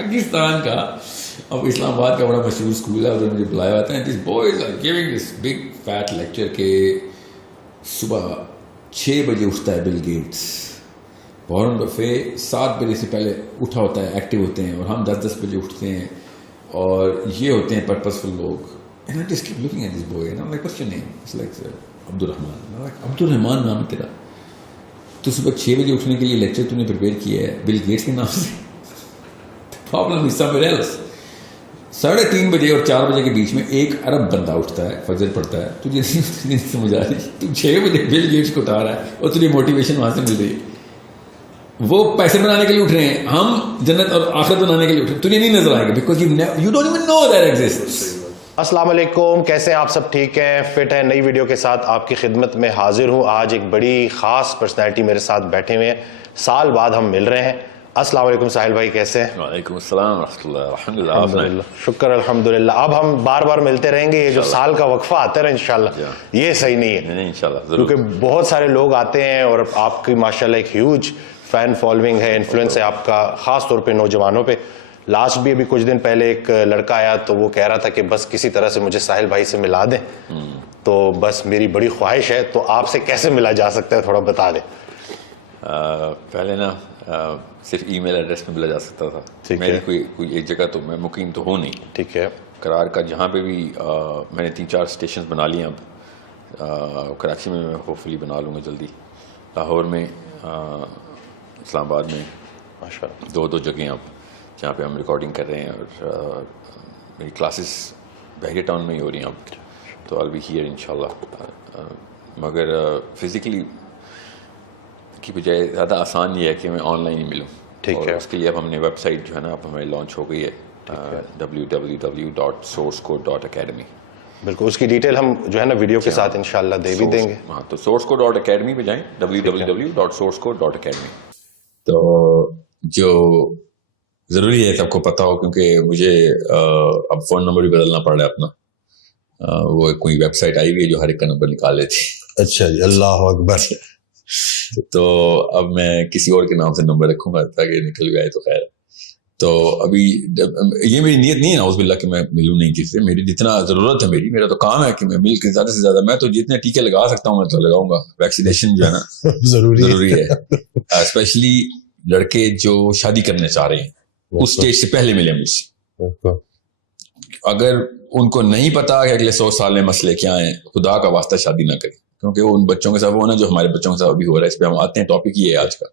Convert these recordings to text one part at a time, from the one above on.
پاکستان کا. اب اسلام آباد کا بڑا مشہور اسکول ہے, ادھر مجھے بلایا ہوا تھا. This boys are giving this big fat lecture کہ صبح 6 بجے اٹھتا ہے بل گیٹس, وارن بفے 7 بجے سے پہلے اٹھا ہوتا ہے, ایکٹیو ہوتے ہیں, اور ہم 10 بجے اٹھتے ہیں, اور یہ ہوتے ہیں پرپسفل لوگ. And I just keep looking at this boy and I'm like, what's your name? It's like Abdurrahman. I'm like, Abdurrahman نام ہے تیرا, تو صبح 6 بجے اٹھنے کے لیے لیکچر تو نے پریپیئر کیا ہے بل گیٹس کے نام سے. Problem is somewhere else. 3:30 بجے اور 4 بجے کے بیچ میں 1 ارب بندہ اٹھتا ہے, فجر پڑھتا ہے, تجھے نہیں سمجھ آ رہی, تو 6 بجے بل گیٹس کو اٹھا رہا ہے اور تجھے موٹیویشن وہاں سے مل رہی ہے. وہ پیسے بنانے کے لیے اٹھ رہے ہیں, ہم جنت اور آخرت بنانے کے لیے اٹھ رہے ہیں. تجھے نہیں نظر آئے گا because you don't even know that exists. السلام علیکم, کیسے ہیں آپ سب؟ ٹھیک ہیں, فٹ ہیں؟ نئی ویڈیو کے ساتھ آپ کی خدمت میں حاضر ہوں. آج ایک بڑی خاص پرسنالٹی میرے ساتھ بیٹھے ہوئے ہیں, سال بعد ہم مل رہے ہیں. السلام علیکم ساحل بھائی, کیسے ہیں؟ وعلیکم السلام ورحمۃ اللہ. الحمدللہ, شکر الحمدللہ. اب ہم بار بار ملتے رہیں گے, یہ جو سال کا وقفہ آتا ہے انشاءاللہ, یہ صحیح نہیں ہے انشاءاللہ, کیونکہ بہت سارے لوگ آتے ہیں اور آپ کی ماشاءاللہ ایک ہیوج فین فالوئنگ ہے, انفلوئنس ہے آپ کا, خاص طور پہ نوجوانوں پہ. لاسٹ بھی ابھی کچھ دن پہلے ایک لڑکا آیا تو وہ کہہ رہا تھا کہ بس کسی طرح سے مجھے ساحل بھائی سے ملا دیں, تو بس میری بڑی خواہش ہے, تو آپ سے کیسے ملا جا سکتا ہے تھوڑا بتا دیں. پہلے نا صرف ای میل ایڈریس میں ملا جا سکتا تھا. ٹھیک ہے, کوئی ایک جگہ تو میں مقیم تو ہوں نہیں. ٹھیک ہے, قرار کا جہاں پہ بھی میں نے 3-4 اسٹیشنز بنا لیے. اب کراچی میں ہوپ فلی بنا لوں گا جلدی, لاہور میں, اسلام آباد میں, ماشاء اللہ 2 جگہیں اب جہاں پہ ہم ریکارڈنگ کر رہے ہیں, اور میری کلاسز بحریہ ٹاؤن میں ہی ہو رہی ہیں اب, تو آل بی ہیئر انشاءاللہ. مگر فزیکلی کی بجائے زیادہ آسان یہ ہے کہ میں آن لائن ہی ملوں. ٹھیک ہے, اس کے لیے اب ہم نے ویب سائٹ جو ہے نا اب ہماری لانچ ہو گئی ہے, www.sourcecode.academy. بالکل, اس کی ڈیٹیل ہم جو ہے نا ویڈیو کے ساتھ انشاءاللہ دے بھی دیں گے. ہاں, تو sourcecode.academy پہ جائیں, www.sourcecode.academy. تو جو ضروری ہے سب کو پتا ہو, کیونکہ مجھے اب فون نمبر بھی بدلنا پڑ رہا ہے اپنا. وہ کوئی ویب سائٹ آئی ہوئی ہے جو ہر ایک کا نمبر نکال لیتی. اچھا جی, اللہ اکبر. تو اب میں کسی اور کے نام سے نمبر رکھوں گا تاکہ نکل گیا ہے تو خیر. تو ابھی یہ میری نیت نہیں ہے نعوذ باللہ کہ میں ملوں نہیں کسی سے. میری جتنا ضرورت ہے, میرا تو کام ہے کہ میں مل کے زیادہ سے زیادہ, میں تو جتنے ٹیکے لگا سکتا ہوں میں تو لگاؤں گا. ویکسینیشن جو ہے نا ضروری ہے, اسپیشلی لڑکے جو شادی کرنا چاہ رہے ہیں اس اسٹیج سے پہلے ملے مجھ سے. اگر ان کو نہیں پتا کہ اگلے 100 سال میں مسئلے کیا ہیں, خدا کا واسطہ شادی نہ کریں, کیونکہ وہ ان بچوں کے ساتھ وہ نا جو ہمارے بچوں کے ساتھ ابھی ہو رہا ہے. اس پہ ہم آتے ہیں, ٹاپک یہ ہے آج کا.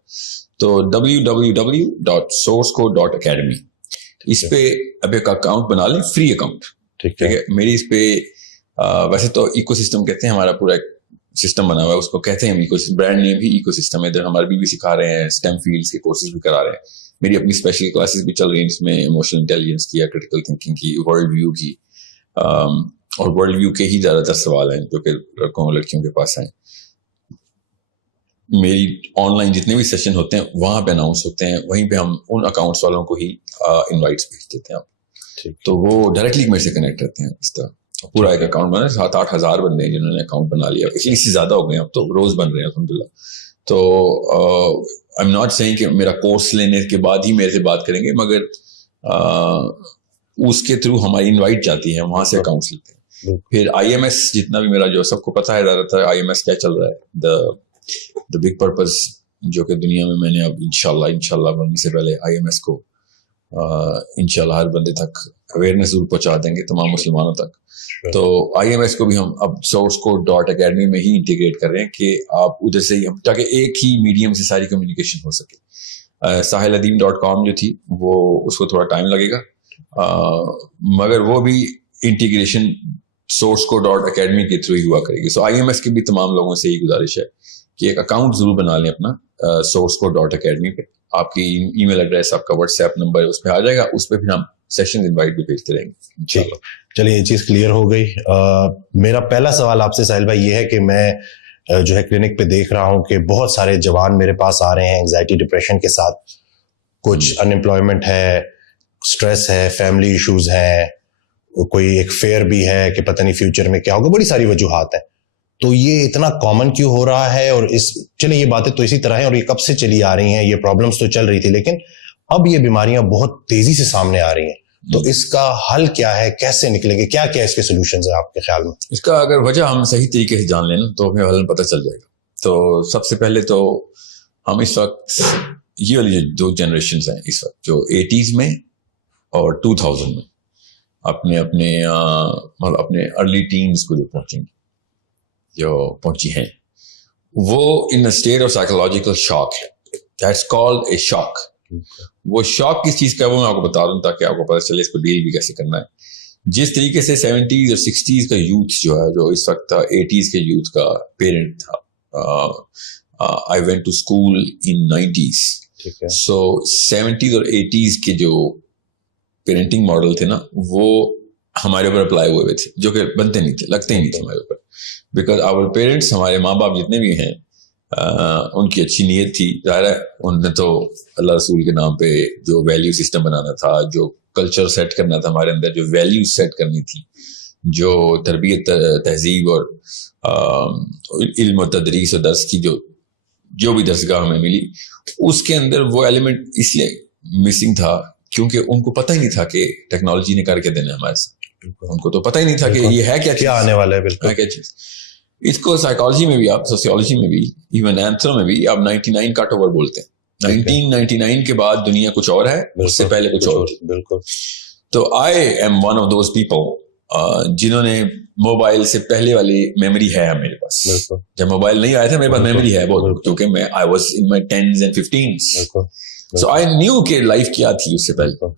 تو www.sourcecode.academy, اس پہ اب ایک اکاؤنٹ بنا لیں, فری اکاؤنٹ. ٹھیک ہے, میری اس پہ ویسے تو ایکو سسٹم کہتے ہیں, ہمارا پورا ایک سسٹم بنا ہوا ہے, اس کو کہتے ہیں ہم ایکو سسٹم. برانڈ نیم بھی ایکو سسٹم ہے. ادھر ہمارے بھی سکھا رہے ہیں, اسٹیم فیلڈس کے کورسز بھی کرا رہے ہیں. میری اپنی اسپیشل کلاسز بھی چل رہی ہیں جس میں ایموشنل انٹیلیجنس کی, کریٹیکل تھنکنگ کی, ورلڈ ویو کی, اور ورلڈ ویو کے ہی زیادہ تر سوال ہیں جو کہ لڑکوں اور لڑکیوں کے پاس ہیں. میری آن لائن جتنے بھی سیشن ہوتے ہیں وہاں پہ اناؤنس ہوتے ہیں, وہیں پہ ہم ان اکاؤنٹس والوں کو ہی انوائٹس بھیج دیتے ہیں. تو وہ ڈائریکٹلی میرے سے کنیکٹ رہتے ہیں. اس طرح پورا ایک اکاؤنٹ بنا, 7-8 ہزار بندے ہیں جنہوں نے اکاؤنٹ بنا لیا. اس سے زیادہ ہو گئے ہیں اب تو, روز بن رہے ہیں الحمدللہ. تو آئی ایم ناٹ سیئنگ کہ میرا کورس لینے کے بعد ہی میرے سے بات کریں گے, مگر اس کے تھرو ہماری انوائٹ جاتی ہے, وہاں سے اکاؤنٹس لیتے ہیں. پھر آئی ایم ایس جتنا بھی میرا جو سب کو پتا ہے زیادہ تر آئی ایم ایس کیا چل رہا ہے, دا بگ پرپز, جو کہ دنیا میں نے اب انشاءاللہ بننے سے پہلے آئی ایم ایس کو انشاءاللہ ہر بندے تک اویئرنیس ضرور پہنچا دیں گے, تمام مسلمانوں تک. تو آئی ایم ایس کو بھی ہم اب sourcecode.academy میں ہی انٹیگریٹ کر رہے ہیں کہ آپ ادھر سے ہی, تاکہ ایک ہی میڈیم سے ساری کمیونیکیشن ہو سکے. sahiladeen.com جو تھی وہ اس کو تھوڑا ٹائم لگے گا, مگر وہ بھی انٹیگریشن sourcecode.academy کے تھرو ہی ہوا کرے گی. سو آئی ایم ایس کے بھی تمام لوگوں سے یہی گزارش ہے کہ ایک اکاؤنٹ ضرور بنا لیں اپنا sourcecode.academy پہ. آپ کی ای میل ایڈریس, آپ کا واٹس ایپ نمبر اس پہ آ جائے گا, اس پہ پھر ہم سیشن انوائٹ بھی بھیجتے رہیں گے انشاءاللہ. چلیے یہ چیز کلیئر ہو گئی. میرا پہلا سوال آپ سے ساحل بھائی یہ ہے کہ میں جو ہے کلینک پہ دیکھ رہا ہوں کہ بہت سارے جوان میرے پاس آ رہے ہیں انگزائٹی ڈپریشن کے ساتھ. کچھ ان امپلائمنٹ ہے, اسٹریس ہے, فیملی ایشوز ہیں, کوئی ایک فیئر بھی ہے کہ پتہ نہیں فیوچر میں کیا ہوگا, بڑی ساری وجوہات ہیں. تو یہ اتنا کامن کیوں ہو رہا ہے؟ اور چلیں یہ باتیں تو اسی طرح ہیں اور یہ کب سے چلی آ رہی ہیں, یہ پرابلمس تو چل رہی تھی, لیکن اب یہ بیماریاں بہت تیزی سے سامنے آ رہی ہیں, تو اس کا حل کیا ہے, کیسے نکلیں گے, کیا کیا اس کے سولوشنز ہیں آپ کے خیال میں؟ اس کا اگر وجہ ہم صحیح طریقے سے جان لیں نا تو ہمیں حل پتہ چل جائے گا. تو سب سے پہلے تو ہم اس وقت یہ والی جو 2 جنریشنز ہیں اس وقت جو 80s میں اور 2000 میں اپنے ارلی ٹینز کو جو پہنچیں گی, جو پہنچی ہیں, وہ ان اسٹیٹ آف سائیکولوجیکل شاک ہے. دیٹس کالڈ اے شاک. وہ شاک کس چیز کا ہے وہ میں آپ کو بتا دوں تاکہ آپ کو پتہ چلے اس کو ڈیل بھی کیسے کرنا ہے. جس طریقے سے 70s اور 60s کا یوتھ جو ہے, جو اس وقت 80s کے یوتھ کا پیرنٹ تھا, I went to school in 90s. So 70s اور 80s کے جو پیرنٹنگ ماڈل تھے نا, وہ ہمارے اوپر اپلائی ہوئے تھے, جو کہ بنتے نہیں تھے, لگتے ہی نہیں تھے ہمارے اوپر. بیکاز آور پیرنٹس, ہمارے ماں باپ جتنے بھی ہیں, ان کی اچھی نیت تھی. ظاہر ہے ان نے تو اللہ رسول کے نام پہ جو ویلیو سسٹم بنانا تھا, جو کلچر سیٹ کرنا تھا ہمارے اندر, جو ویلیو سیٹ کرنی تھی, جو تربیت تہذیب اور علم و تدریس و درس کی جو بھی درسگاہ ہمیں ملی, اس کے اندر وہ ایلیمنٹ اس لیے مسنگ تھا کیونکہ ان کو پتہ ہی نہیں تھا کہ ٹیکنالوجی نے کر کے دینا ہے ہمارے ساتھ. ان کو تو پتہ ہی نہیں تھا کہ یہ ہے کیا آنے والا ہے. بالکل کیا چیز. اس کو سائیکالوجی میں بھی, آپ سوسیولوجی میں بھی, ایون اینتھرو میں بھی آپ 99 کٹ اوور بولتے ہیں. 1999 کے بعد دنیا کچھ اور ہے, اس سے پہلے کچھ اور. بالکل. تو I am one of those people جنہوں نے موبائل سے پہلے والی میموری ہے میرے پاس. جب موبائل نہیں آیا تھا میرے پاس میموری ہے بہت, کیونکہ میں I was in my 10s and 15s. So I knew کہ لائف کیا تھی اس سے پہلے,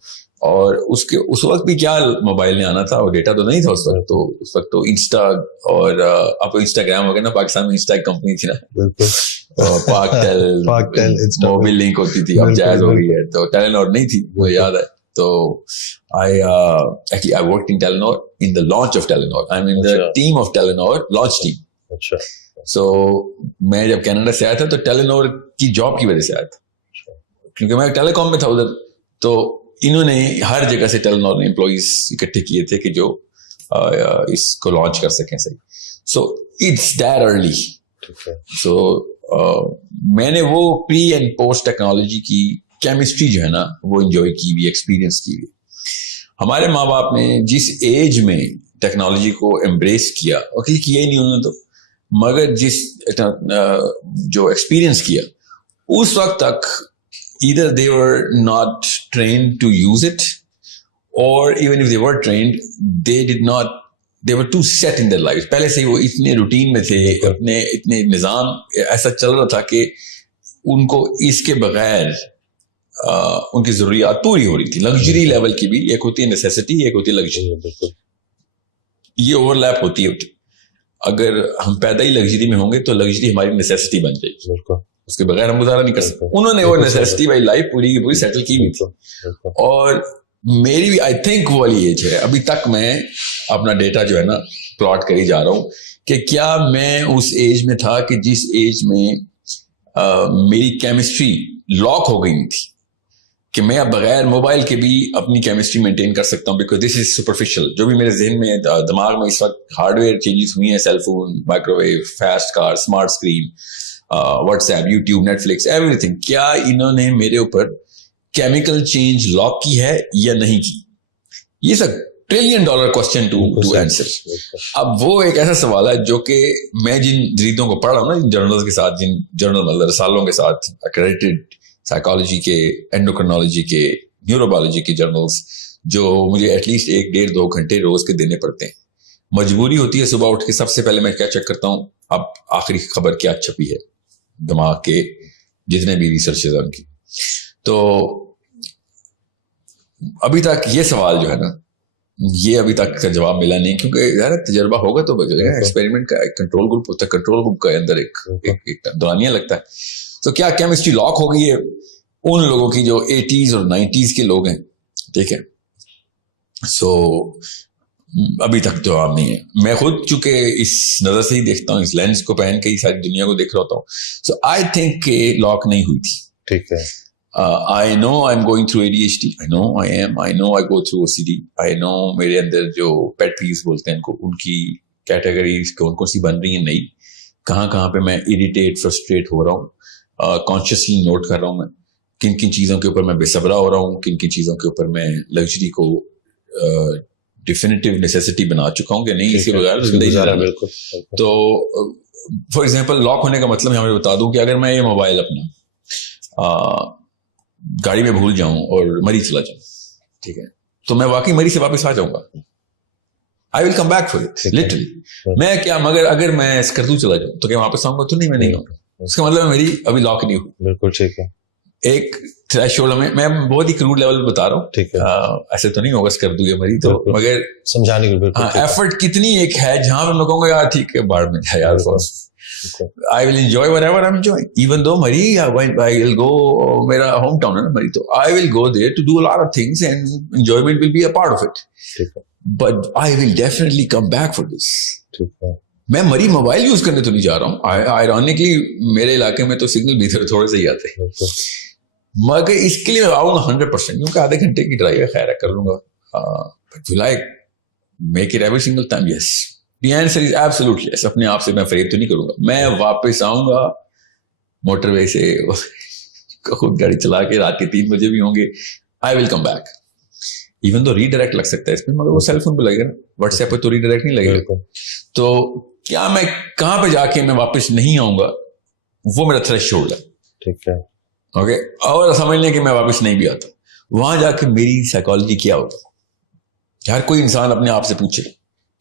اور اس وقت بھی کیا موبائل نے آنا تھا, اور ڈیٹا تو نہیں تھا اس وقت. تو انسٹا, اور آپ انسٹاگرام ہو گیا نا, پاکستان میں انسٹا ایک کمپنی تھی نا, پاک ٹیل موبائل لنک ہوتی تھی, اب جائز ہو گئی ہے. تو ٹیلینور نہیں تھی, مجھے یاد ہے. تو I worked in Telenor in the launch of Telenor. I'm in the team of Telenor, launch team. So میں جب کینیڈا سے آیا تھا تو ٹیلینور کی جاب کی وجہ سے آیا تھا, کیونکہ میں ٹیلی کام میں تھا ادھر. تو انہوں نے ہر جگہ سے ٹیلینور نے امپلائیز اکٹھے کیے تھے کہ جو اس کو لانچ کر سکیں صحیح. So it's that early. So میں نے وہ پری اینڈ پوسٹ ٹیکنالوجی کی کیمسٹری جو ہے نا وہ انجوائے کی بھی, ایکسپیرینس کی بھی. ہمارے ماں باپ نے جس ایج میں ٹیکنالوجی کو ایمبریس کیا, اور کیا ہی نہیں انہوں نے تو, مگر جس جو ایکسپیرینس کیا اس وقت تک either they were not trained to use it, or even if they were trained, they were too set in their lives. پہلے سے وہ اتنے روٹین میں تھے, اتنے نظام ایسا چل رہا تھا کہ ان کو اس کے بغیر ان کی ضروریات پوری ہو رہی تھی. لگژری لیول کی بھی, ایک ہوتی ہے نیسیسٹی, ایک ہوتی ہے لگژری. یہ اوور لیپ ہوتی ہے. اگر ہم پیدا ہی لگژری میں ہوں گے تو لگژری ہماری نیسیسٹی بن جائے گی, اس کے بغیر ہم گزارا نہیں کر سکتے. انہوں نے وہ نیسیسٹی والی لائف پوری کی پوری سیٹل کی بھی تھی. اور میری بھی آئی تھنک وہ والی ایج ہے, ابھی تک میں اپنا ڈیٹا جو ہے نا پلاٹ کری جا رہا ہوں کہ کیا میں اس ایج میں تھا کہ جس ایج میں میری کیمسٹری لاک ہو گئی نہیں تھی کہ میں اب بغیر موبائل کے بھی اپنی کیمسٹری مینٹین کر سکتا ہوں, بیکاز دس از سپرفیشل. جو بھی میرے ذہن میں دماغ میں اس وقت ہارڈ ویئر چینجز ہوئی ہیں, cell phone, micro, fast car, smart screen, WhatsApp, YouTube, Netflix, everything, کیا انہوں نے میرے اوپر کیمیکل چینج لاک کی ہے یا نہیں کی؟ یہ سب $1 ٹریلین کوسچن ٹو آنسر. اب وہ ایک ایسا سوال ہے جو کہ میں جن جریدوں کو پڑھ رہا ہوں نا, جن جرنلز کے ساتھ, جن جرنل رسالوں کے ساتھ, ایکریڈیٹڈ سائیکالوجی کے, اینڈوکرنالوجی کے, نیوروبیولوجی کے جرنلز, جو مجھے ایٹ لیسٹ 1-1.5-2 گھنٹے روز کے دینے پڑتے ہیں. مجبوری ہوتی ہے صبح اٹھ کے سب سے پہلے میں کیا چیک کرتا ہوں, اب آخری خبر کیا چھپی ہے دماغ کے جتنے بھی ریسرچز ہیں ان کی. تو ابھی تک یہ سوال جو ہے نا, یہ ابھی تک کا جواب ملا نہیں, کیونکہ یار تجربہ ہوگا تو بچے گا. ایکسپیریمنٹ کا ایک کنٹرول گروپ ہوتا ہے, کنٹرول گروپ کے اندر ایک دورانیہ لگتا ہے. تو کیا کیمسٹری لاک ہو گئی ہے ان لوگوں کی جو 80s اور 90s کے لوگ ہیں, ٹھیک ہے. سو ابھی تک جواب نہیں ہے. میں خود چونکہ اس نظر سے ہی دیکھتا ہوں, اس لینس کو پہن کے ہی ساری دنیا کو دیکھ رہا ہوتا ہوں. سو آئی تھنک کہ لاک نہیں ہوئی تھی. ٹھیک ہے. I know I'm going through ADHD. I know I am. I know I go through OCD. I know میرے اندر جو pet peeves بولتے ہیں ان کی کیٹیگریز کون سی بن رہی ہیں, نہیں کہاں پہ میں اریٹیٹ فرسٹریٹ ہو رہا ہوں, کانشیسلی نوٹ کر رہا ہوں میں کن کن چیزوں کے اوپر میں بے صبرا ہو رہا ہوں, کن کن چیزوں کے اوپر میں لگژری کو ڈیفینیٹیو نیسیسٹی بنا چکا ہوں کہ نہیں اس کے بغیر زندگی گزارا. تو فار ایگزامپل لاک ہونے کا مطلب میں بتا دوں کہ اگر میں یہ موبائل اپنا گاڑی میں بھول جاؤں اور مری چلا جاؤں, ٹھیک ہے, تو میں واقعی مری سے واپس آ جاؤں گا. I will come back for it literally. میں کیا مگر اگر میں اسکردو چلا جاؤں تو کیا واپس آؤں گا؟ تو نہیں, میں نہیں آؤں گا. اس کا مطلب میری ابھی لاک نہیں ہوئی. بالکل ٹھیک ہے. ایک تھریش ہولڈ میں بہت ہی کروڈ لیول بتا رہا ہوں, ٹھیک ہے, ایسے تو نہیں ہوگا اسکردو یا مری تو, مگر سمجھانے کے ایفرٹ کتنی ایک ہے جہاں پہ میں کہوں گا یار ٹھیک ہے باڑ میں جائے یار, I will enjoy whatever I'm enjoying. Even though Mari, I will go, میرا home town ہے نا Mari, تو I will go there to do a lot of things and enjoyment will be a part of it. But I will definitely come back for this. میں مری mobile use کرنے تو نہیں جا رہا ہوں. Ironically میرے علاقے میں تو سگنل بھی تھوڑے سے ہی آتے ہیں, مگر اس کے لیے میں آؤں گا 100%, کیونکہ آدھے گھنٹے کی ڈرائیو ہے, خیر ہے کر لوں گا. But will I make it every single time? Yes. The answer is absolutely yes. اپنے آپ سے میں فریب تو نہیں کروں گا. میں واپس آؤں گا موٹر وے سے خود گاڑی چلا کے, رات کے 3 بجے بھی ہوں گے. I will come back. Even though redirect لگ سکتا ہے اس میں, مگر وہ سیل فون پہ لگے گا, واٹس ایپ پہ تو ریڈائریکٹ نہیں لگے گا. تو کیا میں کہاں پہ جا کے میں واپس نہیں آؤں گا, وہ میرا تھریش ہولڈ ہے. ٹھیک ہے, اوکے. اور سمجھ لیں کہ میں واپس نہیں بھی آتا, وہاں جا کے میری سائیکالوجی کیا ہوگا. ہر کوئی انسان اپنے آپ سے پوچھے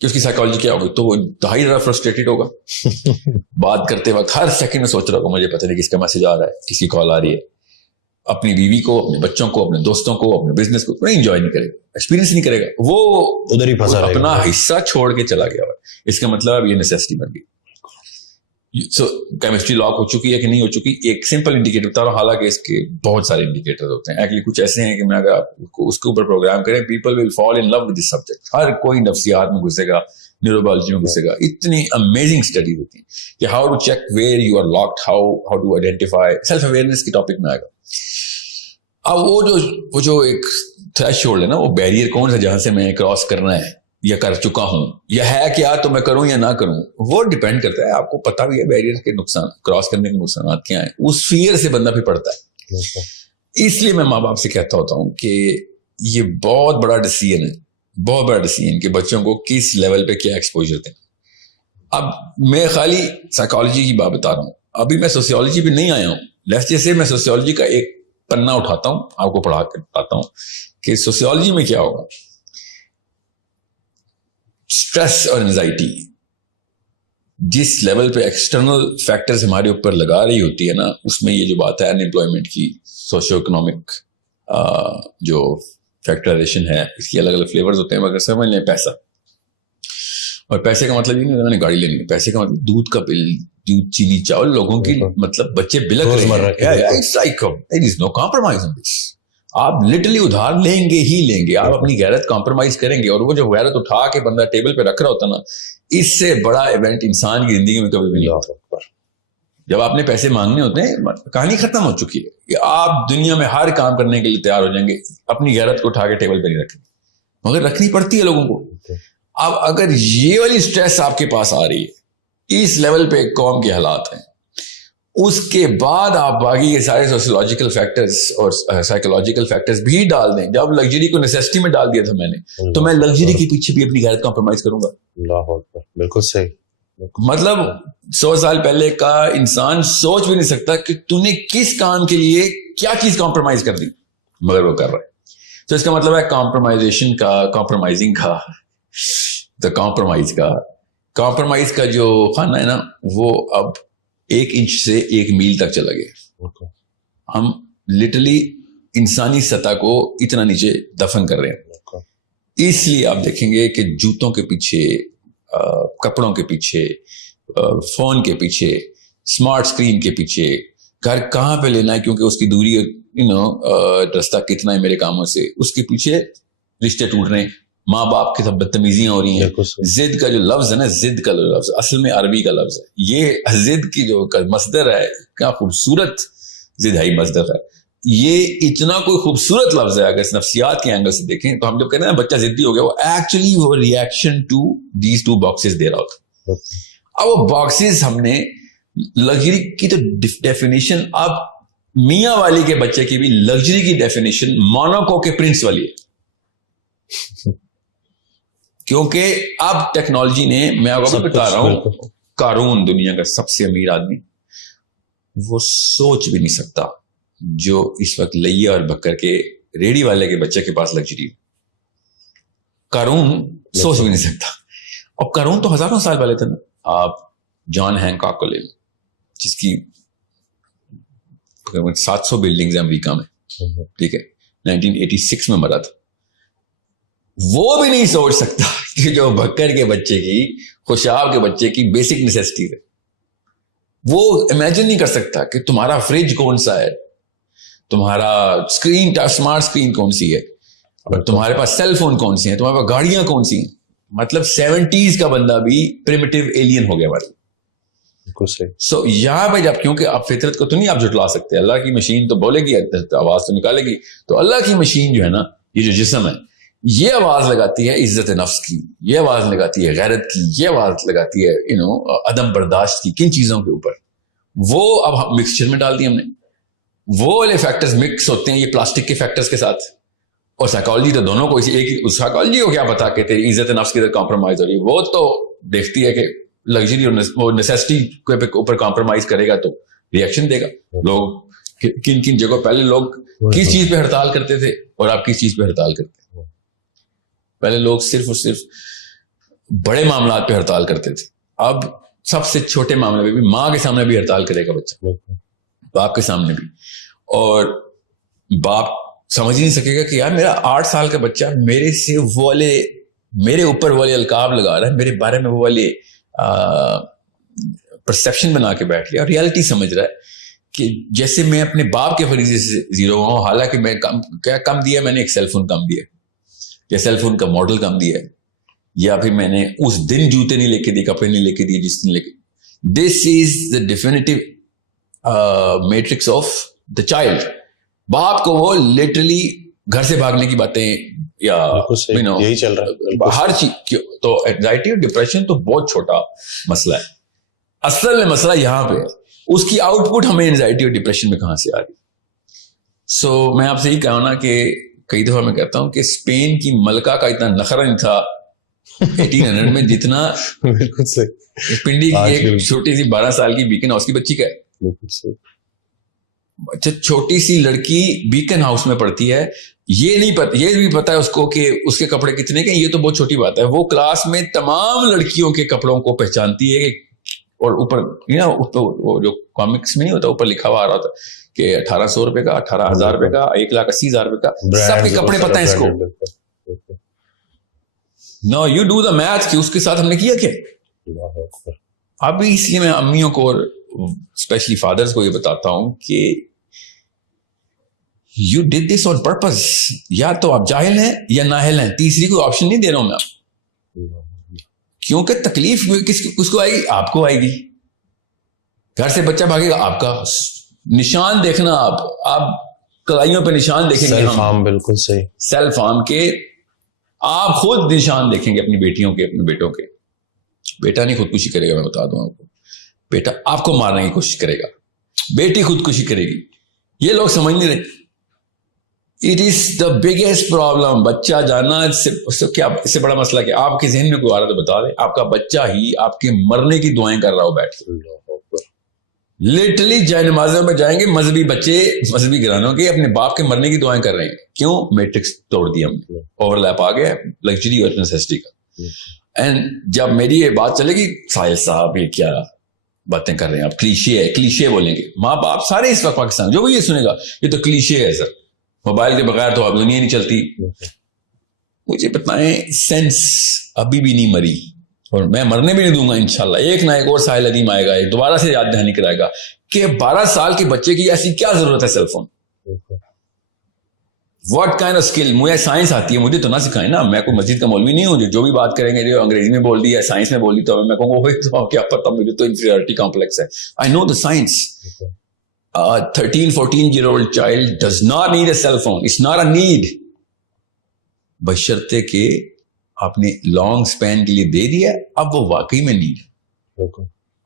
کہ اس کی سائیکالوجی کیا ہوگی, تو وہ انتہائی زیادہ فرسٹریٹڈ ہوگا. بات کرتے وقت ہر سیکنڈ میں سوچ رہا ہوگا مجھے پتہ نہیں کس کا میسج آ رہا ہے, کس کی کال آ رہی ہے. اپنی بیوی کو, اپنے بچوں کو, اپنے دوستوں کو, اپنے بزنس کو نہیں انجوائے نہیں کرے گا, ایکسپیرینس نہیں کرے گا, وہ ادھر ہی پھنسا رہے گا, اپنا حصہ چھوڑ کے چلا گیا. اس کا مطلب اب یہ نیسیسٹی بن گئی. سو کیمسٹری لاک ہو چکی ہے کہ نہیں ہو چکی, ایک سمپل انڈیکیٹر بتا رہا ہوں, حالانکہ اس کے بہت سارے انڈیکیٹر ہوتے ہیں. ایکچولی کچھ ایسے ہیں کہ میں اگر آپ اس کے اوپر پروگرام کریں, people will fall in love with this subject. ہر کوئی نفسیات میں گھسے گا, نیوروبیولوجی میں گھسے گا. اتنی امیزنگ اسٹڈیز ہوتی ہیں کہ how to check where you are locked, how to identify. Self awareness کے ٹاپک میں آئے گا. اب وہ جو ایک تھریش ہولڈ ہے نا, وہ بیریئر کون سا جہاں سے میں کراس کرنا ہے یا کر چکا ہوں یا ہے کیا, تو میں کروں یا نہ کروں, وہ ڈیپینڈ کرتا ہے. آپ کو پتا بھی ہے بیریئر کے نقصان, کراس کرنے کے نقصانات کیا ہیں. اس فیئر سے بندہ بھی پڑتا ہے. اس لیے میں ماں باپ سے کہتا ہوتا ہوں کہ یہ بہت بڑا ڈیسیژن ہے, بہت بڑا ڈیسیژن کہ بچوں کو کس لیول پہ کیا ایکسپوجر دیں. اب میں خالی سائیکالوجی کی بات بتا رہا ہوں, ابھی میں سوسیولوجی پہ نہیں آیا ہوں. جیسے میں سوسیولوجی کا ایک پنا اٹھاتا ہوں, آپ کو پڑھا کے بتاتا ہوں کہ سوسیولوجی میں کیا ہوگا. اسٹریس اور انزائٹی جس لیول پہ ایکسٹرنل فیکٹرز ہمارے اوپر لگا رہی ہوتی ہے نا, اس میں یہ جو بات ہے انمپلائمنٹ کی, سوشیو اکنامک جو فیکٹرائزیشن ہے, اس کی الگ الگ فلیورز ہوتے ہیں. مگر سمجھ لیں پیسہ, اور پیسے کا مطلب یہ نہیں میں نے گاڑی لینی ہے, پیسے کا مطلب دودھ کا بل, دودھ, چینی, چاول, لوگوں کی مطلب بچے بلک رہے ہیں. آپ لٹرلی ادھار لیں گے ہی لیں گے, آپ اپنی غیرت کمپرومائز کریں گے. اور وہ جو غیرت اٹھا کے بندہ ٹیبل پہ رکھ رہا ہوتا نا, اس سے بڑا ایونٹ انسان کی زندگی میں کبھی بھی نہیں ہوتا. جب آپ نے پیسے مانگنے ہوتے ہیں, کہانی ختم ہو چکی ہے کہ آپ دنیا میں ہر کام کرنے کے لیے تیار ہو جائیں گے, اپنی غیرت کو اٹھا کے ٹیبل پہ نہیں رکھیں, مگر رکھنی پڑتی ہے لوگوں کو. اب اگر یہ والی سٹریس آپ کے پاس آ رہی ہے, اس لیول پہ قوم کے حالات ہیں, اس کے بعد آپ باقی کے سارے سوشیولوجیکل فیکٹرز اور سائیکولوجیکل فیکٹرز بھی ڈال دیں. جب لگژری کو نیسیسٹی میں ڈال دیا تھا میں نے, تو میں لگژری کے پیچھے بھی اپنی غیرت کمپرومائز کروں گا. اللہ اکبر, بالکل صحیح. مطلب 100 سال پہلے کا انسان سوچ بھی نہیں سکتا کہ تو نے کس کام کے لیے کیا چیز کمپرومائز کر دی, مگر وہ کر رہا ہے. تو اس کا مطلب ہے کمپرومائزیشن کا, کمپرومائزنگ کا, تو کمپرومائز کا جو خانہ ہے نا, وہ اب 1 انچ سے 1 میل تک چلا گیا. ہم لٹرلی انسانی سطح کو اتنا نیچے دفن کر رہے ہیں. اس لیے آپ دیکھیں گے کہ جوتوں کے پیچھے, کپڑوں کے پیچھے, فون کے پیچھے, اسمارٹ اسکرین کے پیچھے, گھر کہاں پہ لینا ہے کیونکہ اس کی دوری رستہ کتنا ہے میرے کاموں سے, اس کے پیچھے رشتے ٹوٹ رہے ہیں, ماں باپ کی سب بدتمیزیاں ہو رہی ہیں. ضد کا جو لفظ ہے نا, ضد کا لفظ اصل میں عربی کا لفظ ہے. یہ ضد کی جو مصدر ہے, کیا خوبصورت ضدائی مصدر ہے. یہ اتنا کوئی خوبصورت لفظ ہے. اگر اس نفسیات کے اینگل سے دیکھیں تو ہم جب کہتے ہیں بچہ ضدی ہو گیا, وہ ایکچولی وہ ریئیکشن ٹو دیز 2 باکسز دے رہا ہوتا. اب وہ باکسز ہم نے لگژری کی تو ڈیفینیشن اب میاں والی کے بچے کی بھی لگژری کی ڈیفینیشن موناکو کے پرنس والی ہے. کیونکہ اب ٹیکنالوجی نے, میں آپ کو بتا رہا ہوں, قارون دنیا کا سب سے امیر آدمی, وہ سوچ بھی نہیں سکتا جو اس وقت لیا اور بکر کے ریڑی والے کے بچے کے پاس لگژری. قارون سوچ بھی نہیں سکتا. اور قارون تو ہزاروں سال والے تھے نا. آپ جان ہینکاک کو لے لیں, جس کی 700 بلڈنگز ہیں امریکہ میں, ٹھیک ہے, 1986 میں مرا تھا. وہ بھی نہیں سوچ سکتا کہ جو بکر کے بچے کی, خوشاب کے بچے کی بیسک نیسیسٹی ہے, وہ امیجن نہیں کر سکتا کہ تمہارا فریج کون سا ہے, تمہارا اسکرین اسمارٹ اسکرین کون سی ہے, تمہارے پاس سیل فون کون سی ہیں, تمہارے پاس گاڑیاں کون سی ہیں. مطلب 70s کا بندہ بھی پریمیٹیو ایلین ہو گیا ہمارے. سو یہاں پہ جب, کیونکہ آپ فطرت کو تو نہیں آپ جھٹلا سکتے, اللہ کی مشین تو بولے گی, آواز تو نکالے گی, تو اللہ کی مشین جو ہے نا, یہ جو جسم ہے, یہ آواز لگاتی ہے عزت نفس کی, یہ آواز لگاتی ہے غیرت کی, یہ آواز لگاتی ہے عدم برداشت کی. کن چیزوں کے اوپر؟ وہ اب مکسچر میں ڈال دی ہم نے. وہ والے فیکٹرز مکس ہوتے ہیں یہ پلاسٹک کے فیکٹرز کے ساتھ. اور سائیکالوجی تو دونوں کو ایک, سائیکالوجی کو کیا پتا کہ تیری عزت نفس کی طرح کمپرومائز ہو رہی ہے, وہ تو دیکھتی ہے کہ لگژری اور نیسیسٹی کے اوپر کمپرومائز کرے گا تو ریئیکشن دے گا. لوگ کن کن جگہوں, پہلے لوگ کس چیز پہ ہڑتال کرتے تھے اور آپ کس چیز پہ ہڑتال کرتے ہیں؟ پہلے لوگ صرف اور صرف بڑے معاملات پہ ہڑتال کرتے تھے, اب سب سے چھوٹے معاملے پہ بھی, ماں کے سامنے بھی ہڑتال کرے گا بچہ, باپ کے سامنے بھی. اور باپ سمجھ ہی نہیں سکے گا کہ یار میرا 8 سال کا بچہ میرے سے وہ والے, میرے اوپر والے القاب لگا رہا ہے, میرے بارے میں وہ والے پرسیپشن بنا کے بیٹھ لیا, اور ریالٹی سمجھ رہا ہے کہ جیسے میں اپنے باپ کے فریضے سے زیرو ہوا ہوں, حالانکہ میں کم دیا, میں نے ایک سیل فون کم دیا, یا سیل فون کا ماڈل کم دیا ہے, یا پھر میں نے اس دن جوتے نہیں لے کے دیے, کپڑے نہیں لے کے دیے جس دن لے کے. This is the definitive matrix of the child. باپ کو وہ لٹرلی گھر سے بھاگنے کی باتیں, یا یہی چل رہا ہے ہر چیز. تو اینگزائٹی اور ڈپریشن تو بہت چھوٹا مسئلہ ہے, اصل میں مسئلہ یہاں پہ ہے, اس کی آؤٹ پٹ ہمیں اینگزائٹی اور ڈپریشن میں کہاں سے آ رہی. سو میں آپ سے یہی کہا نا کہ کئی دفعہ میں کہتا ہوں کہ اسپین کی ملکہ کا اتنا نخرہ نہیں تھا 1800 میں جتنا بالکل صحیح پنڈی کی ایک چھوٹی سی 12 سال کی بیکن ہاؤس کی بچی کا ہے. اچھا, چھوٹی سی لڑکی بیکن ہاؤس میں پڑھتی ہے, یہ نہیں پتا, یہ بھی پتا ہے اس کو کہ اس کے کپڑے کتنے کے, یہ تو بہت چھوٹی بات ہے. وہ کلاس میں تمام لڑکیوں کے کپڑوں کو پہچانتی ہے, اور اوپر وہ جو کامکس میں نہیں ہوتا, اوپر لکھا ہوا آ رہا تھا کہ 1800 روپے کا, 18,000 روپے کا, 1,80,000 روپے کا, سب کے کپڑے پتہ ہیں اس کو. نو یو ڈو دا میتھ کہ اس کے ساتھ ہم نے کیا کیا. ابھی اس لیے میں امیوں کو اور اسپیشلی فادرز کو یہ بتاتا ہوں کہ you did this on purpose. یا تو آپ جاہل ہیں یا نااہل ہیں, تیسری کوئی آپشن نہیں دے رہا ہوں میں آپ. کیونکہ تکلیف کس کو آئے گی؟ آپ کو آئے گی. گھر سے بچہ بھاگے گا, آپ کا نشان دیکھنا, آپ کلائیوں پہ نشان دیکھیں گے. سیلف ہارم, بالکل صحیح, سیلف ہارم کے آپ خود نشان دیکھیں گے, اپنی بیٹیوں کے, اپنے بیٹوں کے. بیٹا نہیں خودکشی کرے گا, میں بتا دوں آپ کو. بیٹا آپ کو مارنے کی کوشش کرے گا, بیٹی خودکشی کرے گی. یہ لوگ سمجھ نہیں رہے. It is the biggest problem. بچہ جانا اس سے بڑا مسئلہ کیا آپ کے ذہن میں کوئی آ رہا تو بتا دیں. آپ کا بچہ ہی آپ کے مرنے کی دعائیں کر رہا ہو بیٹھ کے. لٹرلی جائے نمازوں میں جائیں گے مذہبی بچے, مذہبی گھرانوں کے, اپنے باپ کے مرنے کی دعائیں کر رہے ہیں. کیوں؟ میٹرکس توڑ دیا ہم نے, اوور لیپ آ گیا لگژری اور نیسیسٹی کا. اینڈ جب میری یہ بات چلے گی, ساحل صاحب یہ کیا باتیں کر رہے ہیں آپ, کلیشے ہے, کلیشے بولیں گے ماں باپ سارے اس وقت پاکستان, جو بھی یہ سنے گا یہ تو کلیشے ہے سر, موبائل کے بغیر تو اب دنیا نہیں چلتی. مجھے بتائیں, سینس ابھی بھی نہیں مری, اور میں مرنے بھی نہیں دوں گا انشاءاللہ. ایک نہ ایک اور ساحل عدیم آئے گا, ایک دوبارہ سے یاد دہانی کرائے گا کہ 12 سال کے بچے کی ایسی کیا ضرورت ہے cell phone. What kind of skill. مجھے سائنس آتی ہے, مجھے تو نہ سکھائیں نا. میں کوئی مسجد کا مولوی نہیں ہوں جو بھی بات کریں گے جو انگریزی میں بول دی ہے, سائنس میں بول دی, تو میں کہوں گا کیا پتا, مجھے تو انفیریورٹی کمپلیکس ہے. آئی نو دا science. 13-14-year-old child does not need a cell phone. It's not a need. بشرطے کہ آپ نے لانگ سپین کے لیے دے دیا, اب وہ واقعی میں نیڈ.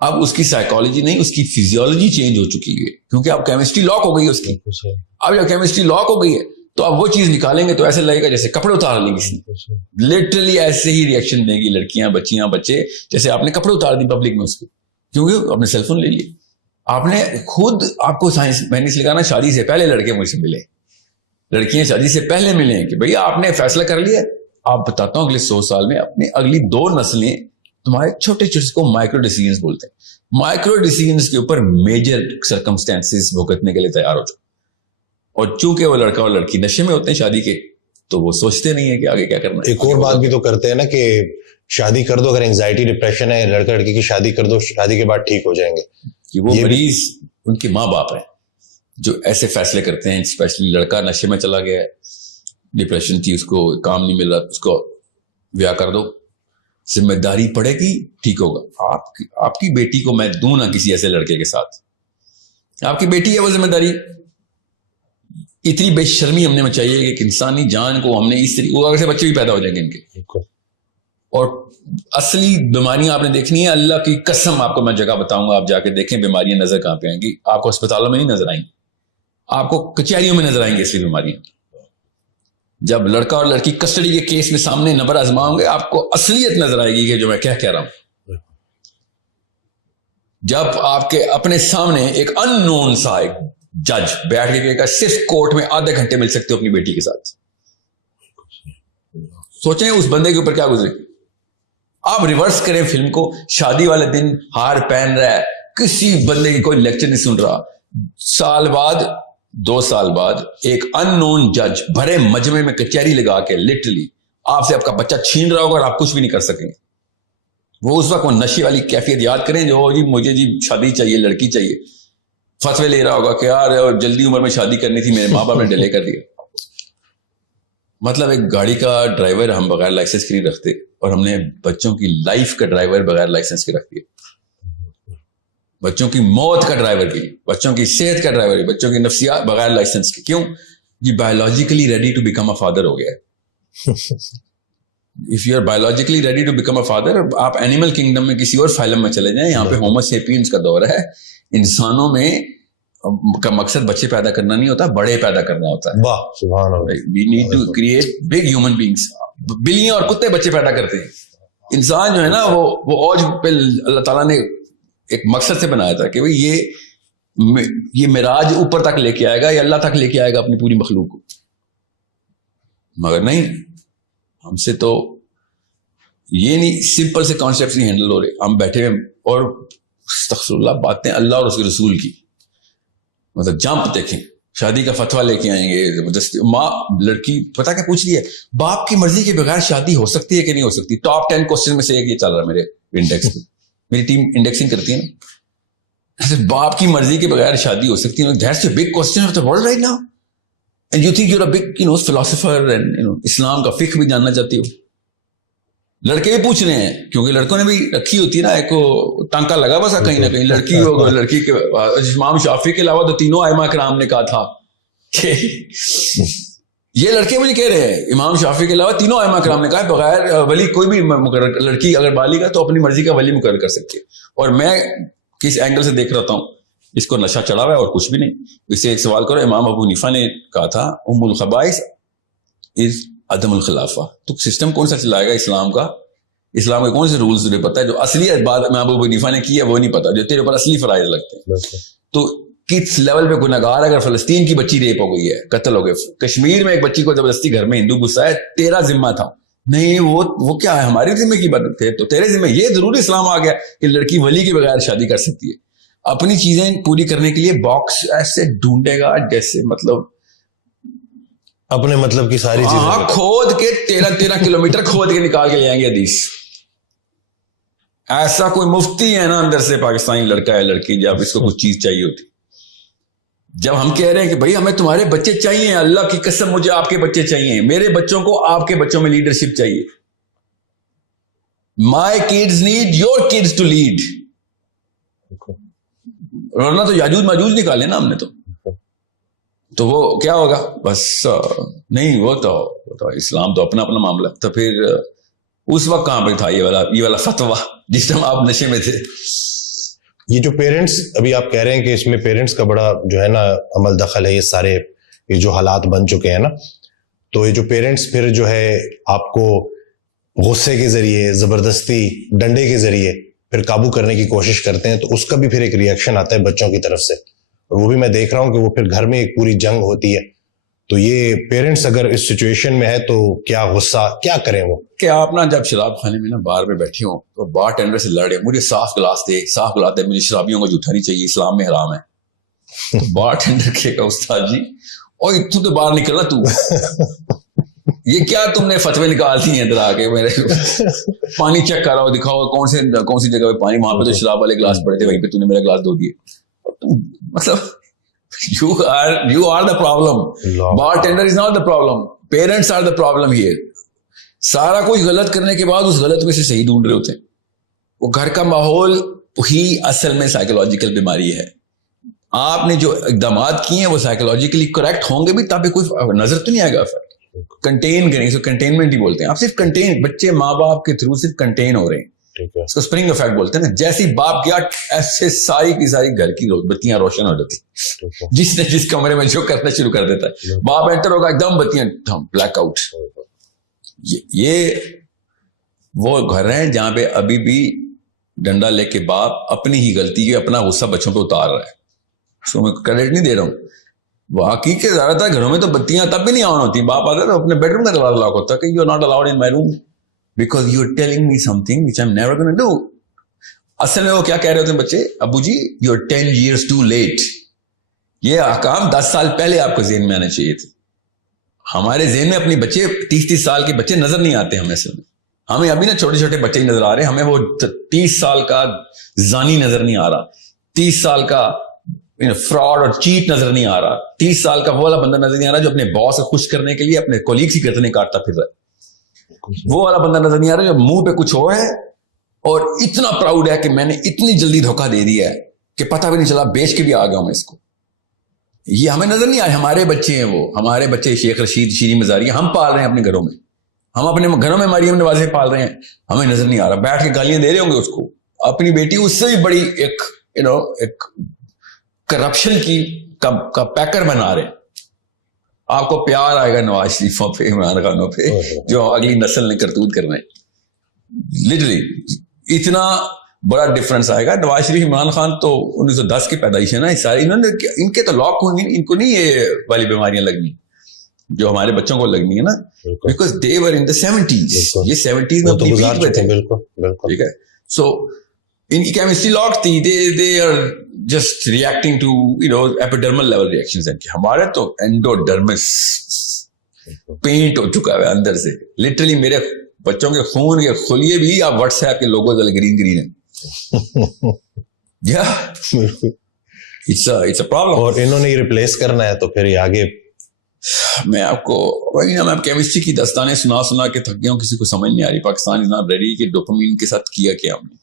اب اس کی سائیکالوجی نہیں, اس کی فزیولوجی چینج ہو چکی ہے, کیونکہ اب کیمسٹری لاک ہو گئی ہے اس کی. اب جب کیمسٹری لاک ہو گئی ہے تو اب وہ چیز نکالیں گے تو ایسے لگے گا جیسے کپڑے اتار لیں کسی نے. لٹرلی ایسے ہی ریئیکشن دیں گی لڑکیاں, بچیاں, بچے, جیسے آپ نے کپڑے اتار دی پبلک میں اس کے, کیونکہ آپ نے سیل فون لے لیے. آپ نے خود, آپ کو سائنس میں نے سکھانا, شادی سے پہلے لڑکے مجھ سے ملے, لڑکیاں شادی سے پہلے ملیں کہ بھئی آپ نے فیصلہ کر لیا. آپ بتاتا ہوں اگلے 100 سال میں اپنی اگلی 2 نسلیں تمہارے چھوٹے چھوٹے کو مائکرو ڈیسیژنز بولتے ہیں, مائکرو ڈیسیژنز کے اوپر میجر سرکمسٹانسز بھگتنے کے لیے تیار ہو چکے. اور چونکہ وہ لڑکا اور لڑکی نشے میں ہوتے ہیں شادی کے, تو وہ سوچتے نہیں ہیں کہ آگے کیا کرنا ہے. ایک اور بات بھی تو کرتے ہیں نا کہ شادی کر دو, اگر اینگزائٹی ڈپریشن ہے, لڑکا لڑکی کی شادی کر دو, شادی کے بعد ٹھیک ہو جائیں گے. کہ وہ مریض ان کے ماں باپ ہیں جو ایسے فیصلے کرتے ہیں. اسپیشلی لڑکا نشے میں چلا گیا ہے, ڈپریشن تھی, اس کو کام نہیں مل رہا, اس کو بیاہ کر دو, ذمہ داری پڑے گی, ٹھیک ہوگا. آپ کی بیٹی کو میں دوں نا کسی ایسے لڑکے کے ساتھ, آپ کی بیٹی ہے وہ ذمہ داری. اتنی بے شرمی ہم نے چاہیے کہ انسانی جان کو ہم نے اس طریقے سے, بچے بھی پیدا ہو جائیں گے ان کے. اور اصلی بیماریاں آپ نے دیکھنی ہے, اللہ کی قسم آپ کو میں جگہ بتاؤں گا, آپ جا کے دیکھیں بیماریاں نظر کہاں پہ آئیں گی. آپ کو اسپتالوں میں نہیں نظر آئیں گی, آپ کو کچہریوں میں نظر آئیں گی اصلی بیماریاں. جب لڑکا اور لڑکی کسٹڈی کے کیس میں سامنے نبر آزماؤں گے, آپ کو اصلیت نظر آئے گی کہ جو میں کیا کہہ رہا ہوں. جب آپ کے اپنے سامنے ایک ان نون سا ایک جج بیٹھ کے کہے گا صرف کورٹ میں آدھے گھنٹے مل سکتے ہو اپنی بیٹی کے ساتھ, سوچیں اس بندے کے اوپر کیا گزرے. آپ ریورس کریں فلم کو, شادی والے دن ہار پہن رہا ہے, کسی بندے کی کوئی لیکچر نہیں سن رہا, سال بعد 2 سال بعد ایک ان نون جج بھرے مجمع میں کچہری لگا کے لٹرلی آپ سے آپ کا بچہ چھین رہا ہوگا اور آپ کچھ بھی نہیں کر سکیں گے. وہ اس وقت وہ نشے والی کیفیت یاد کریں جو جی مجھے جی شادی چاہیے, لڑکی چاہیے, فتوے لے رہا ہوگا کہ یار جلدی عمر میں شادی کرنی تھی, میرے ماں باپ نے ڈیلے کر دیا. مطلب ایک گاڑی کا ڈرائیور ہم بغیر لائسنس کے نہیں رکھتے, اور ہم نے بچوں کی لائف کا ڈرائیور بغیر لائسنس کے رکھ دیا. بچوں کی موت کا ڈرائیور بھی, بچوں کی صحت کا ڈرائیور بھی, بچوں کی نفسیات بغیر لائسنس کے. کیوں؟ یہ biologically ready to become a father ہو گیا ہے. If you are biologically ready to become a father, آپ اینیمل کنگڈم میں کسی اور فائلم میں چلے جائیں, یہاں پہ ہومو سیپینز کا دور ہے. انسانوں میں کا مقصد بچے پیدا کرنا نہیں ہوتا, بڑے پیدا کرنا ہوتا ہے. واہ سبحان اللہ. We need to create big human beings. بلیاں اور کتے بچے پیدا کرتے ہیں, انسان جو ہے نا وہ اوج پہ اللہ تعالیٰ نے ایک مقصد سے بنایا تھا کہ یہ معراج اوپر تک لے کے آئے گا, یہ اللہ تک لے کے آئے گا اپنی پوری مخلوق کو. مگر نہیں, ہم سے تو یہ نہیں, سمپل سے کانسیپٹس نہیں ہینڈل ہو رہے. ہم بیٹھے ہوئے اور استغفر اللہ باتیں اللہ اور اس کے رسول کی, مطلب جمپ دیکھیں, شادی کا فتویٰ لے کے آئیں گے زبردستی. ماں لڑکی پتا کیا پوچھ رہی ہے, باپ کی مرضی کے بغیر شادی ہو سکتی ہے کہ نہیں ہو سکتی. ٹاپ 10 کوسچن میں سے ایک یہ چل رہا ہے میرے انڈیکس میں, میری ٹیم انڈیکسنگ کرتی ہے نا. باپ کی مرضی کے بغیر شادی ہو سکتی ہے, that's a big question of the world right now, and you think you are a big philosopher and اسلام کا فقہ بھی جاننا چاہتی ہو. لڑکے بھی پوچھ رہے ہیں کیونکہ لڑکوں نے بھی رکھی ہوتی ہے نا ایک ٹانکا لگا بس کہیں نہ کہیں لڑکی ہوگا. لڑکی کے امام شافعی کے علاوہ تو تینوں ائمہ کرام نے کہا تھا کہ یہ لڑکے مجھے کہہ رہے ہیں امام شافعی کے علاوہ تینوں ائمہ کرام نے کہا بغیر ولی کوئی بھی مقرر, لڑکی اگر بالغ ہے تو اپنی مرضی کا ولی مقرر کر سکتی ہے. اور میں کس اینگل سے دیکھ رہا ہوں, اس کو نشہ چڑھا ہوا ہے اور کچھ بھی نہیں. اس سے ایک سوال کرو, امام ابو حنیفہ نے کہا تھا ام الخبائث از عدم الخلافہ. تو سسٹم کون سا چلائے گا اسلام کا, اسلام کے کون سے رولز تجھے پتا ہے؟ جو اصلی بات امام ابو حنیفہ نے کی ہے وہ نہیں پتا, جو تیرے اوپر اصلی فرائض لگتے ہیں. تو کس لیول پہ گناہگار, اگر فلسطین کی بچی ریپ ہو گئی ہے, قتل ہو گئے, کشمیر میں ایک بچی کو زبردستی گھر میں ہندو گھسا ہے, تیرا ذمہ تھا نہیں, وہ کیا ہے ہماری ذمہ کی بات تھے, تو تیرے ذمہ. یہ ضرور اسلام آ گیا کہ لڑکی ولی کے بغیر شادی کر سکتی ہے. اپنی چیزیں پوری کرنے کے لیے باکس ایسے ڈھونڈے گا جیسے مطلب اپنے مطلب کی ساری چیزیں کھود کے 13 کلومیٹر کھود کے نکال کے لے آئیں گے حدیث. ایسا کوئی مفتی ہے نا اندر سے پاکستانی لڑکا ہے لڑکی, جب اس کو کچھ چیز چاہیے ہوتی, جب ہم کہہ رہے ہیں کہ بھائی ہمیں تمہارے بچے چاہیے, اللہ کی قسم مجھے آپ کے بچے چاہیے, میرے بچوں کو آپ کے بچوں میں لیڈرشپ چاہیے. My kids need your kids to lead. ورنہ تو یاجوج ماجوج نکالے نا ہم نے, تو وہ کیا ہوگا بس نہیں. وہ تو اسلام تو اپنا اپنا معاملہ. تو پھر اس وقت کہاں پہ تھا یہ والا فتویٰ جس ٹائم آپ نشے میں تھے. یہ جو پیرنٹس ابھی آپ کہہ رہے ہیں کہ اس میں پیرنٹس کا بڑا جو ہے نا عمل دخل ہے، یہ سارے یہ جو حالات بن چکے ہیں نا، تو یہ جو پیرنٹس پھر جو ہے آپ کو غصے کے ذریعے، زبردستی، ڈنڈے کے ذریعے پھر قابو کرنے کی کوشش کرتے ہیں، تو اس کا بھی پھر ایک ریئیکشن آتا ہے بچوں کی طرف سے، اور وہ بھی میں دیکھ رہا ہوں کہ وہ پھر گھر میں ایک پوری جنگ ہوتی ہے. تو یہ پیرنٹس اگر اس سچویشن میں ہے تو کیا غصہ کیا کریں وہ؟ کہ آپ نا جب شراب خانے میں نا بار میں بیٹھے ہوں تو بار ٹینڈر سے لڑے، مجھے صاف گلاس دے، مجھے شرابیوں کو جھوٹا نہیں چاہیے، اسلام میں حرام ہے. تو بار ٹینڈر کہے گا استاد جی اور تو باہر نکلنا، تو یہ کیا تم نے فتوے نکال دی ہیں ادھر آ کے، میرے پانی چیک کر رہا ہو، دکھاؤ کون سی جگہ پہ پانی، وہاں پہ تو شراب والے گلاس پڑے تھے، وہیں پہ تو نے میرا گلاس دھو دیے. مطلب you are the problem. Bartender is not the problem. Parents are the problem here. سارا کچھ غلط کرنے کے بعد اس غلط میں سے صحیح ڈھونڈ رہے ہوتے ہیں. وہ گھر کا ماحول ہی اصل میں سائیکولوجیکل بیماری ہے. آپ نے جو اقدامات کیے ہیں وہ سائیکولوجیکلی کریکٹ ہوں گے بھی، تب کوئی نظر تو نہیں آئے گا. کنٹین کریں، اس کو کنٹینمنٹ ہی بولتے ہیں. آپ صرف کنٹین، بچے ماں باپ کے تھرو صرف کنٹین ہو رہے ہیں، اس کو اسپرنگ افیکٹ بولتے ہیں نا. جیسی باپ کیا ایسے ساری کی ساری گھر کی بتیاں روشن ہو جاتی، جس نے جس کمرے میں جو کرنا شروع کر دیتا ہے، باپ انٹر ہوگا ایک دم بتیاں بلیک آؤٹ. یہ وہ گھر ہیں جہاں پہ ابھی بھی ڈنڈا لے کے باپ اپنی ہی غلطی ہے، اپنا غصہ بچوں پہ اتار رہا ہے. سو میں کریڈٹ نہیں دے رہا ہوں. واقعی کے زیادہ تر گھروں میں تو بتیاں تب بھی نہیں آن ہوتی، باپ آتا ہے تو اپنے بیڈ روم کا دروازہ لاک ہوتا ہے کہ you are not allowed in my room because you are telling me something which I'm never going to do. اصل میں وہ کیا کہہ رہے ہوتے ہیں بچے، ابو جی you are 10 years too late. یہ احکام 10 سال پہلے آپ کو ذہن میں آنے چاہیے تھے. ہمارے ذہن میں اپنی بچے 30 سال کے بچے نظر نہیں آتے ہمیں. اصل میں ہمیں ابھی نا چھوٹے چھوٹے بچے ہی نظر آ رہے ہیں، ہمیں وہ 30 سال کا زانی نظر نہیں آ رہا، 30 سال کا فراڈ اور چیٹ نظر نہیں آ رہا، 30 سال کا وہ والا بندہ نظر نہیں آ رہا جو اپنے باس کو خوش کرنے کے لیے اپنے کولیگس کی گردنیں کاٹتا پھر رہا ہے. وہ والا بندہ نظر نہیں آ رہا جو منہ پہ کچھ ہو ہے اور اتنا پراؤڈ ہے کہ میں نے اتنی جلدی دھوکہ دے دیا ہے کہ پتہ بھی نہیں چلا، بیچ کے بھی آ گیا ہوں میں اس کو. یہ ہمیں نظر نہیں آئے. ہمارے بچے ہیں، وہ ہمارے بچے شیخ رشید، شیریں مزاری ہم پال رہے ہیں اپنے گھروں میں، ہم اپنے گھروں میں مریم نوازیں پال رہے ہیں، ہمیں نظر نہیں آ رہا. بیٹھ کے گالیاں دے رہے ہوں گے اس کو. اپنی بیٹی اس سے بھی بڑی ایک کرپشن کا پیکر بنا رہے ہیں. آپ کو پیار آئے گا نواز شریفوں پہ، عمران خانوں پہ، جو اگلی نسل نے کرتوت کرنا ہے. لٹرلی اتنا بڑا ڈفرنس آئے گا. نواز شریف، عمران خان تو 1910 کی پیدائش ہے نا، ساری انہوں نے، ان کے تو لاک ہوں گے، ان کو نہیں یہ والی بیماریاں لگنی جو ہمارے بچوں کو لگنی ہے نا، because they were in the 70s. یہ 70s میں اپنی پیک پہ تھے. ٹھیک ہے. سو ان کی کیمسٹری لاک تھی. They are just reacting to epidermal level reactions. ہمارے تو اینڈوڈرمس پینٹ ہو چکا ہے اندر سے. لٹرلی میرے بچوں کے خون کے خلیے بھی آپ واٹس ایپ کے لوگوں سے گرین ہیں. It's a problem. اور انہوں نے ریپلیس کرنا ہے تو پھر یہ آگے. میں آپ کو وہی نا، میں کیمسٹری کی داستانیں سنا کے تھک گیا ہوں، کسی کو سمجھ نہیں آ رہی. پاکستان از ناٹ ریڈی کہ ڈوپامین کے ساتھ کیا ہم نے.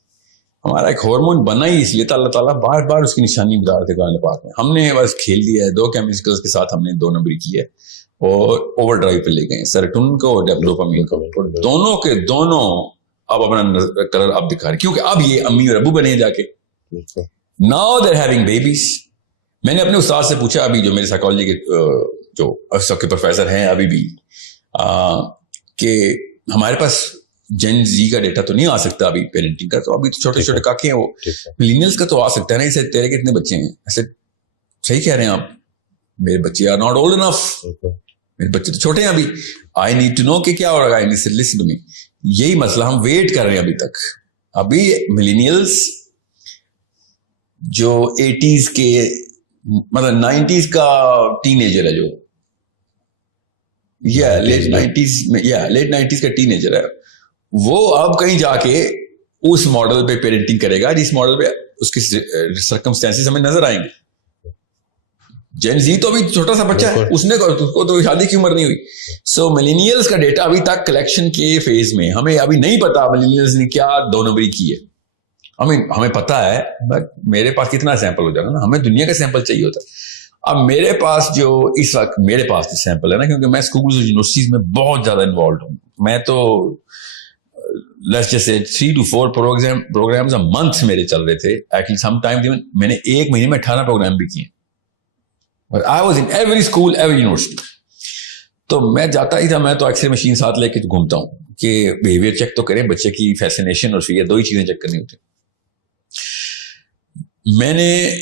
ہمارا ایک ہارمون بنا ہی اس لیے تھا، اللہ تعالیٰ بار بار اس کی نشانی بتا رہے تھے قرآن پاک میں. ہم نے بس کھیل دیا ہے. 2 کیمیکلز کے ساتھ ہم نے 2 نمبری کی ہے اور اوور ڈرائیو پہ لے گئے، سیروٹونن کو اور ڈوپامین کو. دونوں کے دونوں اب اپنا کلر اب دکھا رہے، کیونکہ اب یہ امی اور ابو بنے جا کے. Now they are having babies. میں نے اپنے استاد سے پوچھا، ابھی جو میرے سائیکالوجی کے جو سب کے پروفیسر ہیں ابھی بھی، کہ ہمارے پاس جن زی کا ڈیٹا تو نہیں آ سکتا ابھی پیرنٹنگ کا، تو ابھی تو چھوٹے چھوٹے کاکے ہیں وہ. ملینیلز کا تو آ سکتا ہے نا. اسے تیرے کتنے بچے ہیں؟ ایسے صحیح کہہ رہے ہیں آپ، میرے بچے آر ناٹ اولڈ انف. میرے بچے تو چھوٹے ہیں ابھی. آئی نیڈ ٹو نو کہ کیا ہو رہا ہے. Listen to me. یہی مسئلہ ہم ویٹ کر رہے ہیں ابھی تک. ابھی ملینیلز جو 80s کے مطلب 90s کا ٹین ایجر ہے، جو لیٹ 90s کا ٹین ایجر ہے، وہ اب کہیں جا کے اس ماڈل پہ پیرنٹنگ کرے گا جس ماڈل پہ اس کی سرکمسٹانسز ہمیں نظر آئیں گے. جین زی تو ابھی چھوٹا سا بچہ ہے، اس کو تو شادی کی عمر نہیں ہوئی. سو ملینیلز کا ڈیٹا ابھی تک کلیکشن کے فیز میں. ہمیں ابھی نہیں پتا ملینیلز نے کیا 2 نمبری کی ہے. ہمیں پتا ہے، بٹ میرے پاس کتنا سیمپل ہو جانا نا، ہمیں دنیا کا سیمپل چاہیے ہوتا ہے. اب میرے پاس جو اس وقت میرے پاس سیمپل ہے نا، کیونکہ میں اسکولز اور یونیورسٹیز میں بہت زیادہ انوالوڈ ہوں. میں تو let's just say 3 to 4 programs a month میرے چل رہے تھے. ایکچولی سم ٹائم میں نے ایک مہینے میں 18 پروگرام بھی کیے. But I was in every school, every university. تو میں جاتا ہی تھا, میں تو ایکس رے مشین ساتھ لے کے گھومتا ہوں کہ بیہیویئر چیک تو کریں, بچے کی فیسینیشن اور فیئر, 2 ہی چیزیں چیک کرنی ہوتی. میں نے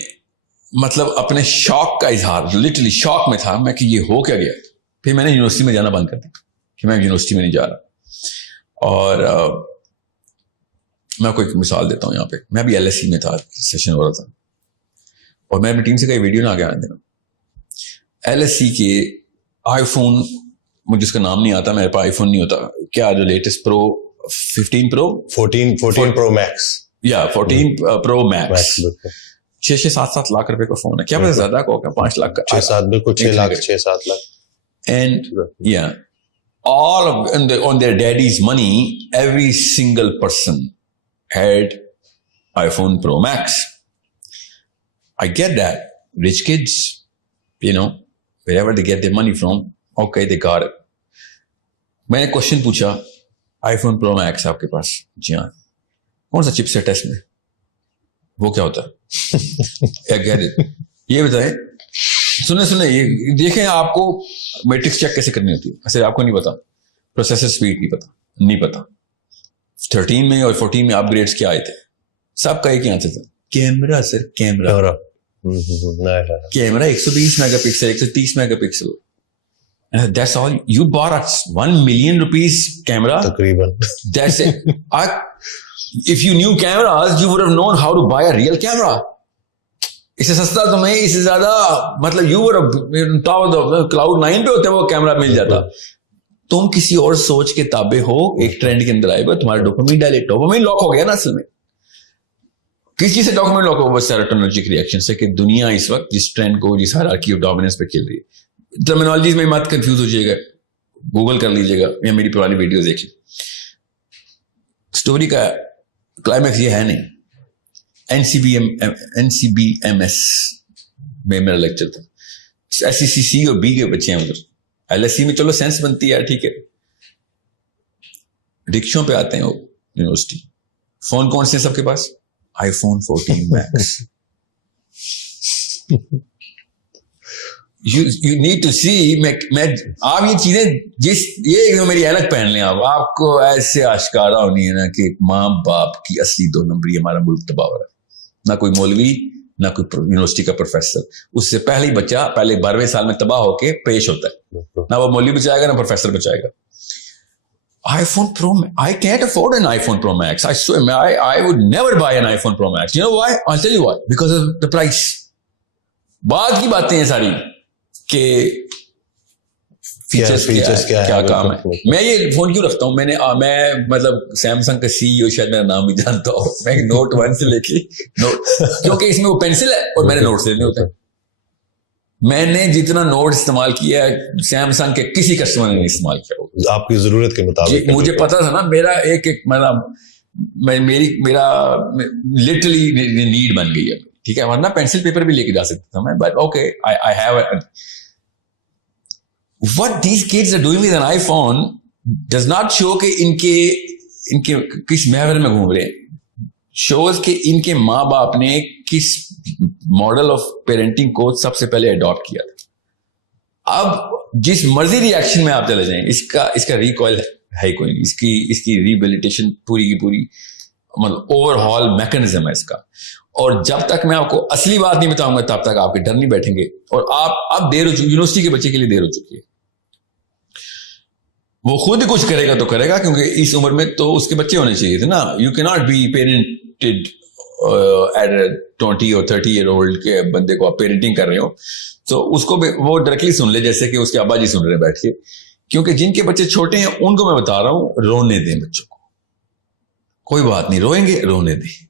مطلب اپنے شوق کا اظہار, لٹرلی شوق میں تھا میں کہ یہ ہو کیا گیا. پھر میں نے یونیورسٹی میں جانا بند کر دیا کہ میں یونیورسٹی میں نہیں جا رہا. اور میں آپ کو ایک مثال دیتا ہوں یہاں پہ. میں بھی LSE میں تھا, سیشن ہو رہا تھا, اور میں اپنی ٹیم سے کئی ویڈیو نہ آگے آنے دینا. LSE کے آئی فون, مجھے اس کا نام نہیں آتا, میرے پاس آئی فون نہیں ہوتا, کیا جو لیٹسٹ پرو 15 پرو 14 پرو میکس, یا 14 پرو میکس 6-7 لاکھ روپے کا فون ہے. کیا پتا زیادہ کا ہوگا, 5 لاکھ کا, 6-7 بالکل 6 lakh 6-7 lakh. And yeah, all of on their daddy's money, every single person had iPhone Pro Max. I get that. Rich kids, you know, wherever they get their money from, okay, they got it. میں نے question پوچھا, iPhone Pro Max آپ کے پاس؟ جی ہاں. کون سا چپ set ہے اس میں؟ وہ کیا ہوتا ہے؟ یہ بتائیں, سنیں یہ دیکھیں, آپ کو میٹرکس چیک کیسے کرنی ہوتی ہے. ایسے آپ کو نہیں پتا, پروسیسر سپیڈ نہیں پتا. 13 میں اور 14 میں اپ گریڈس کیا آئے تھے, سب کا ایک ہی آنسر تھا, camera. Sir camera 120 mega pixel, 130 mega pixel. That's all. You bought a $1 million camera? تقریباً. That's it. If you knew cameras, you would have known how to buy a real camera. اس سے سستا تمہیں, اس سے زیادہ مطلب you would have top of the cloud 9 پہ ہوتے وہ کیمرہ مل جاتا. تم کسی اور سوچ کے تابع ہو, ایک ٹرینڈ کے اندر آئے گا, تمہارا ڈوپامین ڈوپامین لاک ہو گیا نا. اصل میں کس چیز سے ڈوپامین لاک ہو گا؟ سیروٹونرجک ریئیکشن سے, کہ دنیا اس وقت جس ٹرینڈ کو, جس ہائرارکی آف ڈومیننس پہ کھیل رہی ہے. ٹرمینالوجیز میں مت کنفیوز ہو جائے گا, گوگل کر لیجیے گا یا میری پرانی ویڈیوز دیکھ لیں. اسٹوری کا کلائمیکس یہ ہے نہیں. NCBMS میں میرا لیکچر تھا. SECC اور B کے بچے ہیں ادھر. LSE میں چلو سینس بنتی ہے, ٹھیک ہے. رکشوں پہ آتے ہیں وہ یونیورسٹی. فون کون سے سب کے پاس؟ iPhone 14 Max. You need to see, میں آپ یہ چیزیں یہ میری اینک پہن لیں, آپ کو ایسے آشکارا ہونی ہے نا کہ ماں باپ کی اصلی 2 نمبری ہمارا ملک تباہ ہو رہا ہے. نہ کوئی مولوی, نہ کوئی یونیورسٹی کا پروفیسر. اس سے پہلے ہی بچہ پہلے 12ویں سال میں تباہ ہو کے پیش ہوتا ہے. نہ وہ مولوی بچائے گا, نہ پروفیسر بچائے گا. iPhone Pro Max, I can't afford an iPhone Pro Max. I swear, I would never buy an iPhone Pro Max. You know why? I'll tell you why. Because of the price. بعد کی باتیں ہیں ساری کہ features کیا کام ہے. میں یہ فون کیوں رکھتا ہوں, میں مطلب سیمسنگ کا CEO شاید میرا نام بھی جانتا ہوں. میں نوٹ 1 سے لے کے کیونکہ اس میں وہ پینسل ہے اور میں نے نوٹ سے لینے ہوتے ہیں. میں نے جتنا نوٹ استعمال کیا ہے سیمسنگ کے کسی کسٹمر نے نہیں استعمال کیا. آپ کی ضرورت کے مطابق مجھے پتا تھا نا, میرا ایک میرا لٹرلی نیڈ بن گئی ہے, ٹھیک ہے. ورنہ پینسل پیپر بھی لے کے جا سکتا تھا میں, but okay I have. What these kids are doing with an iPhone does not show کہ ان کے کس محور میں گھوم رہے ہیں. شوز کہ ان کے ماں باپ نے کس ماڈل آف پیرنٹنگ کو سب سے پہلے اڈاپٹ کیا تھا. اب جس مرضی ریئیکشن میں آپ چلے جائیں, اس کا ریکوائل ہے کوئی نہیں. اس کی ریبیلیٹیشن پوری کی پوری مطلب اوور ہال میکنزم ہے اس کا. اور جب تک میں آپ کو اصلی بات نہیں بتاؤں گا تب تک آپ کے ڈر نہیں بیٹھیں گے. اور آپ اب دیر ہو چکی, یونیورسٹی کے بچے کے لیے دیر ہو چکی ہے. وہ خود کچھ کرے گا تو کرے گا, کیونکہ اس عمر میں تو اس کے بچے ہونے چاہیے تھے نا. یو کی ناٹ بی پیرنٹڈ ایٹ 20 اور 30 ایئر اولڈ کے بندے کو آپ پیرنٹنگ کر رہے ہو تو اس کو وہ ڈائریکٹلی سن لے جیسے کہ اس کے ابا جی سن رہے ہیں بیٹھ کے. کیونکہ جن کے بچے چھوٹے ہیں ان کو میں بتا رہا ہوں, رونے دیں بچوں کو. کوئی بات نہیں, روئیں گے رونے دیں.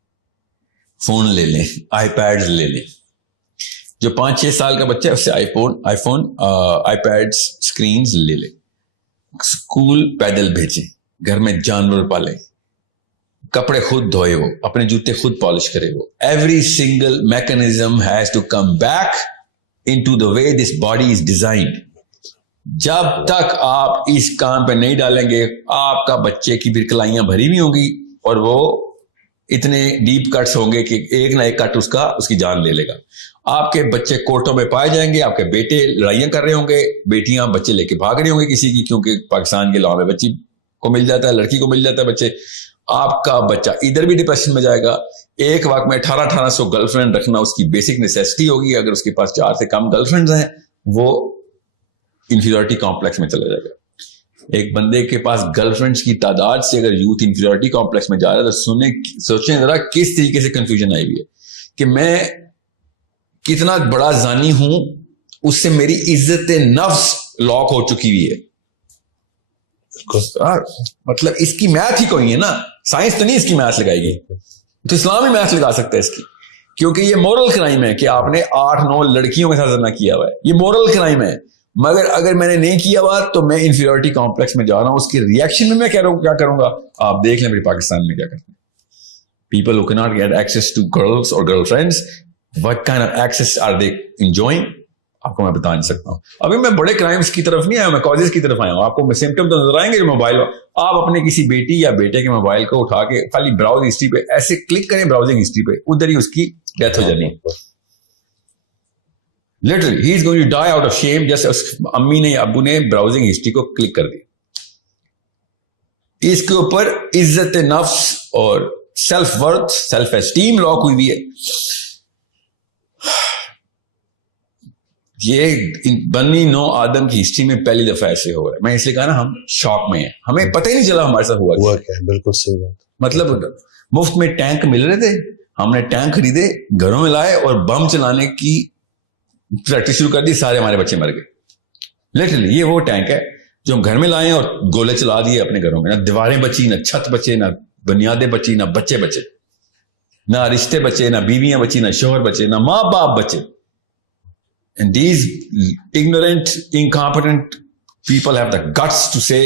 فون لے لیں, آئی پیڈز لے لیں. جو 5-6 سال کا بچہ ہے اس سے آئی فون آئی پیڈ اسکرینز لے لیں. اسکول پیدل بھیجیں, گھر میں جانور پالیں, کپڑے خود دھوئے, وہ اپنے جوتے خود پالش کرے. وہ every single mechanism has to come back into the way this body is designed. جب تک آپ اس کام پہ نہیں ڈالیں گے آپ کا بچے کی پھر کلائیاں بھری ہوئی ہوں گی اور وہ اتنے ڈیپ کٹس ہوں گے کہ ایک نہ ایک کٹ اس کی جان لے لے گا. آپ کے بچے کورٹوں میں پائے جائیں گے, آپ کے بیٹے لڑائیاں کر رہے ہوں گے, بیٹیاں بچے لے کے بھاگ رہے ہوں گے کسی کی, کیونکہ پاکستان کے لاء میں بچی کو مل جاتا ہے, لڑکی کو مل جاتا ہے بچے. آپ کا بچہ ادھر بھی ڈپریشن میں جائے گا. ایک وقت میں 1800 گرل فرینڈ رکھنا اس کی بیسک نیسیسٹی ہوگی. اگر اس کے پاس 4 سے کم گرل فرینڈز ہیں وہ انفیریورٹی کمپلیکس میں چلا جائے گا. ایک بندے کے پاس گرل فرینڈز کی تعداد سے اگر یوتھ انفیریورٹی کمپلیکس میں جا رہا ہے تو سوچیں ذرا کس طریقے سے کنفیوژن آئی ہوئی ہے کہ میں کتنا بڑا زانی ہوں, اس سے میری عزت نفس لاک ہو چکی ہوئی ہے. مطلب اس کی میتھ ہی کوئی ہے نا, سائنس تو نہیں اس کی میتھ لگائے گی, تو اسلام ہی میتھ لگا سکتا ہے اس کی, کیونکہ یہ مورل کرائم ہے کہ آپ نے 8-9 لڑکیوں کے ساتھ زنا کیا ہوا ہے, یہ مورل کرائم ہے. مگر اگر میں نے نہیں کیا ہوا تو میں انفیریورٹی کمپلیکس میں جا رہا ہوں, اس کی ریئیکشن میں کیا کروں گا آپ دیکھ لیں. میرے پاکستان میں کیا کرتے ہیں people who cannot get access to girls or girlfriends, what kind of access are they enjoying, آپ کو میں بتا نہیں سکتا ہوں. ابھی میں بڑے کرائمز کی طرف نہیں آیا, میں کازز کی طرف آیا ہوں. آپ کو سمپٹم تو نظر آئیں گے جو موبائل, آپ اپنے کسی بیٹی یا بیٹے کے موبائل کو اٹھا کے خالی براؤز ہسٹری پہ ایسے کلک کریں, براؤزنگ ہسٹری پہ, ادھر ہی اس کی ڈیتھ ہو جانی ہے. Literally he is going to die out of shame, جیسے امی نے ابو نے براؤزنگ ہسٹری کو کلک کر دی. اس کے اوپر عزت نفس اور self worth, self esteem lock ہوئی بھی ہے. یہ بنی نو آدم کی ہسٹری میں پہلی دفعہ ایسے ہو رہا ہے. میں اس لیے کہا نا ہم شاک میں ہیں, ہمیں پتہ ہی نہیں چلا ہمارے ساتھ ہوا کیا. بالکل صحیح بات. مطلب مفت میں ٹینک مل رہے تھے, ہم نے ٹینک خریدے, گھروں میں لائے اور بم چلانے کی پریکٹس شروع کر دی, سارے ہمارے بچے مر گئے. لٹرلی یہ وہ ٹینک ہے جو ہم گھر میں لائے اور گولے چلا دیے اپنے گھروں میں. نہ دیواریں بچی, نہ چھت بچے, نہ بنیادیں بچی, نہ بچے بچے, نہ رشتے بچے, نہ بیویاں بچی, نہ شوہر بچے, نہ ماں باپ بچے. And these ignorant, incompetent people have the guts to say,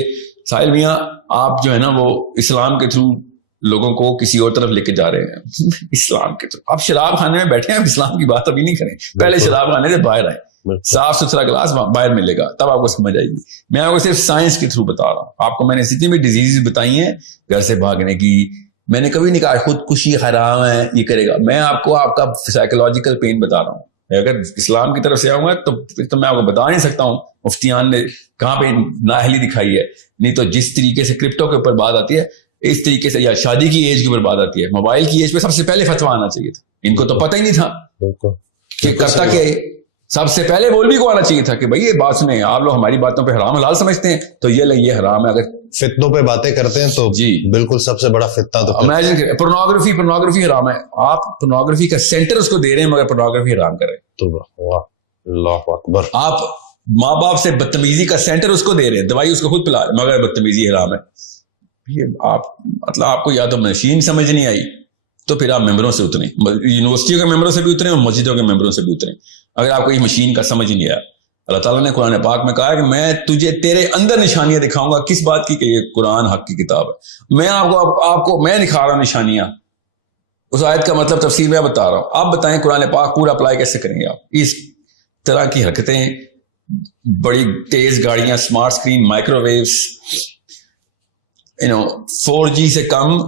ساحل میاں آپ جو ہے نا وہ اسلام کے تھرو لوگوں کو کسی اور طرف لے کے جا رہے ہیں. اسلام کے تھرو آپ شراب خانے میں بیٹھے ہیں, اسلام کی بات ابھی نہیں کریں, پہلے شراب خانے سے باہر آئے, صاف ستھرا گلاس باہر ملے گا تب آپ کو سمجھ آئے گی. میں آپ کو صرف سائنس کے تھرو بتا رہا ہوں. آپ کو میں نے جتنی بھی ڈیزیز بتائی ہیں گھر سے بھاگنے کی, میں نے کبھی نہیں کہا خودکشی حرام ہے یہ کرے گا. میں آپ کو آپ کا سائیکولوجیکل پین بتا رہا ہوں. اگر اسلام کی طرف سے آؤں گا تو پھر تو میں آپ کو بتا نہیں سکتا ہوں مفتیان نے کہاں پہ نااہلی دکھائی ہے. نہیں تو جس طریقے سے کرپٹو کے اوپر بات آتی ہے اس طریقے سے, یا شادی کی ایج کے اوپر بات آتی ہے, موبائل کی ایج پہ سب سے پہلے فتویٰ آنا چاہیے تھا. ان کو تو پتہ ہی نہیں تھا کہ کرتا کیا ہے. سب سے پہلے مولوی کو آنا چاہیے تھا کہ بھائی یہ بات سنیں, آپ لوگ ہماری باتوں پہ حرام حلال سمجھتے ہیں تو یہ حرام ہے. اگر فتنوں پہ باتیں کرتے ہیں تو جی بالکل سب سے بڑا فتنہ تو امیجن کریں, پورنوگرافی حرام ہے, آپ پورنوگرافی کا سینٹر اس کو دے رہے ہیں مگر پورنوگرافی حرام کر رہے ہیں. اللہ اکبر. آپ ماں باپ سے بدتمیزی کا سینٹر اس کو دے رہے ہیں, دوائی اس کو خود پلا رہے ہیں مگر بدتمیزی حرام ہے. یہ آپ مطلب آپ کو یا تو مشین سمجھ نہیں آئی تو پھر آپ ممبروں سے اتریں, یونیورسٹیوں کے ممبروں سے بھی اتریں اور مسجدوں کے ممبروں سے بھی اتریں. اگر آپ کو یہ مشین کا سمجھ نہیں آیا, اللہ تعالیٰ نے قرآن پاک میں کہا کہ میں تجھے تیرے اندر نشانیاں دکھاؤں گا. کس بات کی کہ یہ قرآن حق کی کتاب ہے. میں آپ کو میں دکھا رہا ہوں نشانیاں. اس آیت کا مطلب تفسیر میں بتا رہا ہوں, آپ بتائیں قرآن پاک پورا اپلائی کیسے کریں گے آپ. اس طرح کی حرکتیں, بڑی تیز گاڑیاں, smart screen, micro views, 4G سے کم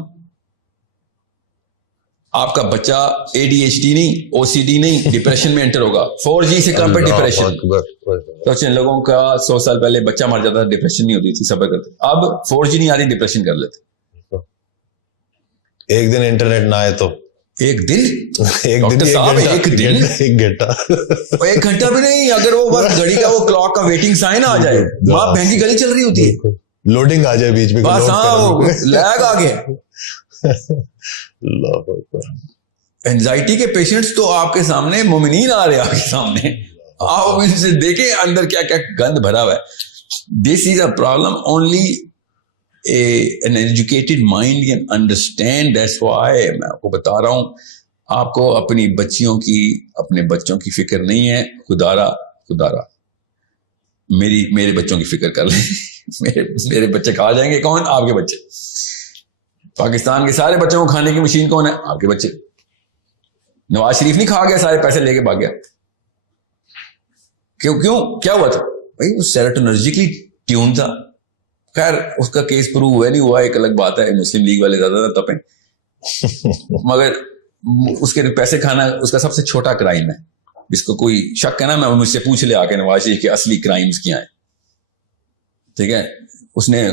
آپ کا بچہ ADHD نہیں, OCD نہیں, ڈپریشن میں انٹر ہوگا. 4G سے کم پہ ڈپریشن. تو جن لوگوں کا 100 سال پہلے بچہ مر جاتا تھا, ڈپریشن نہیں ہوتی تھی, صبر کرتے. اب 4G نہیں آتی, ڈپریشن کر لیتے. ایک دن انٹرنیٹ نہ آئے تو ایک دن ایک گھنٹہ بھی نہیں. اگر وہ بس گھڑی کا وہ کلاک کا ویٹنگ سائن آ جائے, وہاں بہن کی گلی چل رہی ہوتی ہے, لوڈنگ آ جائے بیچ میں, بس ہاں لیگ آ گیا. اینزائٹی کے پیشنٹس تو آپ کے سامنے, مومنین آ رہے ہیں آپ کے سامنے, آپ ان سے دیکھیں اندر کیا کیا گند بھرا ہوا ہے. This is a problem only an educated mind can understand. That's why میں آپ کو بتا رہا ہوں, آپ کو اپنی بچیوں کی, اپنے بچوں کی فکر نہیں ہے. خدارا میرے بچوں کی فکر کر لیں. میرے بچے کھا جائیں گے, کون؟ آپ کے بچے. پاکستان کے سارے بچوں کو کھانے کی مشین کون ہے؟ آپ کے بچے. نواز شریف نہیں کھا گیا, سارے پیسے لے کے بھاگ گیا. کیوں کیا ہوا تھا؟ بھائی وہ سیروٹونرجیکلی ٹیون تھا. خیر اس کا کیس پروو ہوا نہیں ہوا ایک الگ بات ہے, مسلم لیگ والے زیادہ تپیں, مگر اس کے پیسے کھانا اس کا سب سے چھوٹا کرائم ہے. جس کو کوئی شک ہے نا, میں مجھ سے پوچھ لے آ کے نواز شریف کے اصلی کرائمز کیا ہیں. ٹھیک ہے, اس نے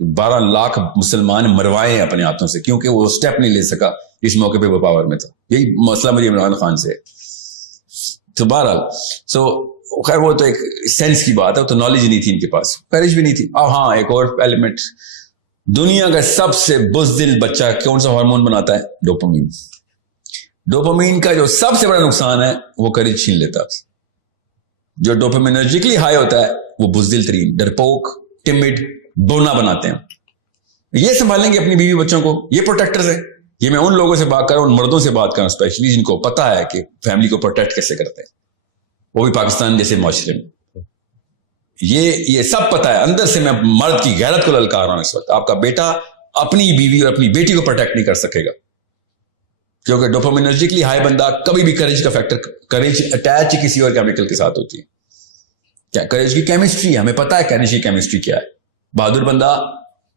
12 لاکھ مسلمان مروائے ہیں اپنے ہاتھوں سے, کیونکہ وہ اسٹیپ نہیں لے سکا اس موقع پہ وہ پاور میں تھا. یہی مسئلہ مجھے عمران خان سے ہے. تو بہرحال خیر وہ تو ایک سینس کی بات ہے, تو نالج نہیں تھی ان کے پاس, کریج بھی نہیں تھی. اب ہاں ایک اور ایلیمنٹ, دنیا کا سب سے بزدل بچہ کون سا ہارمون بناتا ہے؟ ڈوپامین. ڈوپامین کا جو سب سے بڑا نقصان ہے وہ کریج چھین لیتا ہے. جو ڈوپامینرجیکلی ہائی ہوتا ہے وہ بزدل ترین, ڈرپوک, ٹمڈ, بونا بناتے ہیں. یہ سنبھالیں گے اپنی بیوی بچوں کو, یہ پروٹیکٹرز ہیں. یہ میں ان لوگوں سے بات کر رہا ہوں, ان مردوں سے بات کر رہا ہوں اسپیشلی, جن کو پتا ہے کہ فیملی کو پروٹیکٹ کیسے کرتے ہیں, وہ بھی پاکستان جیسے معاشرے میں. یہ سب پتا ہے. اندر سے میں مرد کی غیرت کو للکار رہا ہوں اس وقت. آپ کا بیٹا اپنی بیوی اور اپنی بیٹی کو پروٹیکٹ نہیں کر سکے گا, کیونکہ ڈوپامینرجیکلی ہائی بندہ کبھی بھی کریج کا فیکٹر, کریج اٹیچ کسی اور کیمیکل کے ساتھ ہوتی ہے. کیا کریج کی کیمسٹری ہے, ہمیں پتا ہے کریج کی کیمسٹری کیا ہے. بہادر بندہ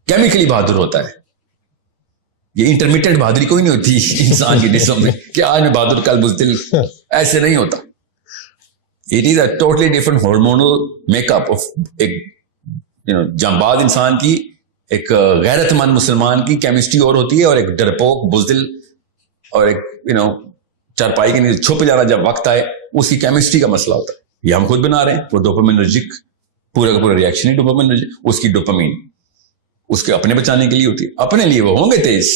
کیمیکلی بہادر ہوتا ہے. یہ انٹرمیٹنٹ بہادری کوئی نہیں ہوتی انسان کی جسم میں کہ آج میں بہادر کل بزدل, ایسے نہیں ہوتا. It is a totally different hormonal make up of ایک جانباز انسان کی, ایک غیرت مند مسلمان کی کیمسٹری اور ہوتی ہے, اور ایک ڈرپوک بزدل اور ایک چارپائی کے نیچے چھپ جانا جب وقت آئے, اس کی کیمسٹری کا مسئلہ ہوتا ہے. یہ ہم خود بنا رہے ہیں. وہ ڈوپامینرجک پورا کا پورا ریئیکشن ہی ڈوپامینرجک, اس کی ڈوپامین اس کے اپنے بچانے کے لیے ہوتی ہے. اپنے لیے وہ ہوں گے تیز,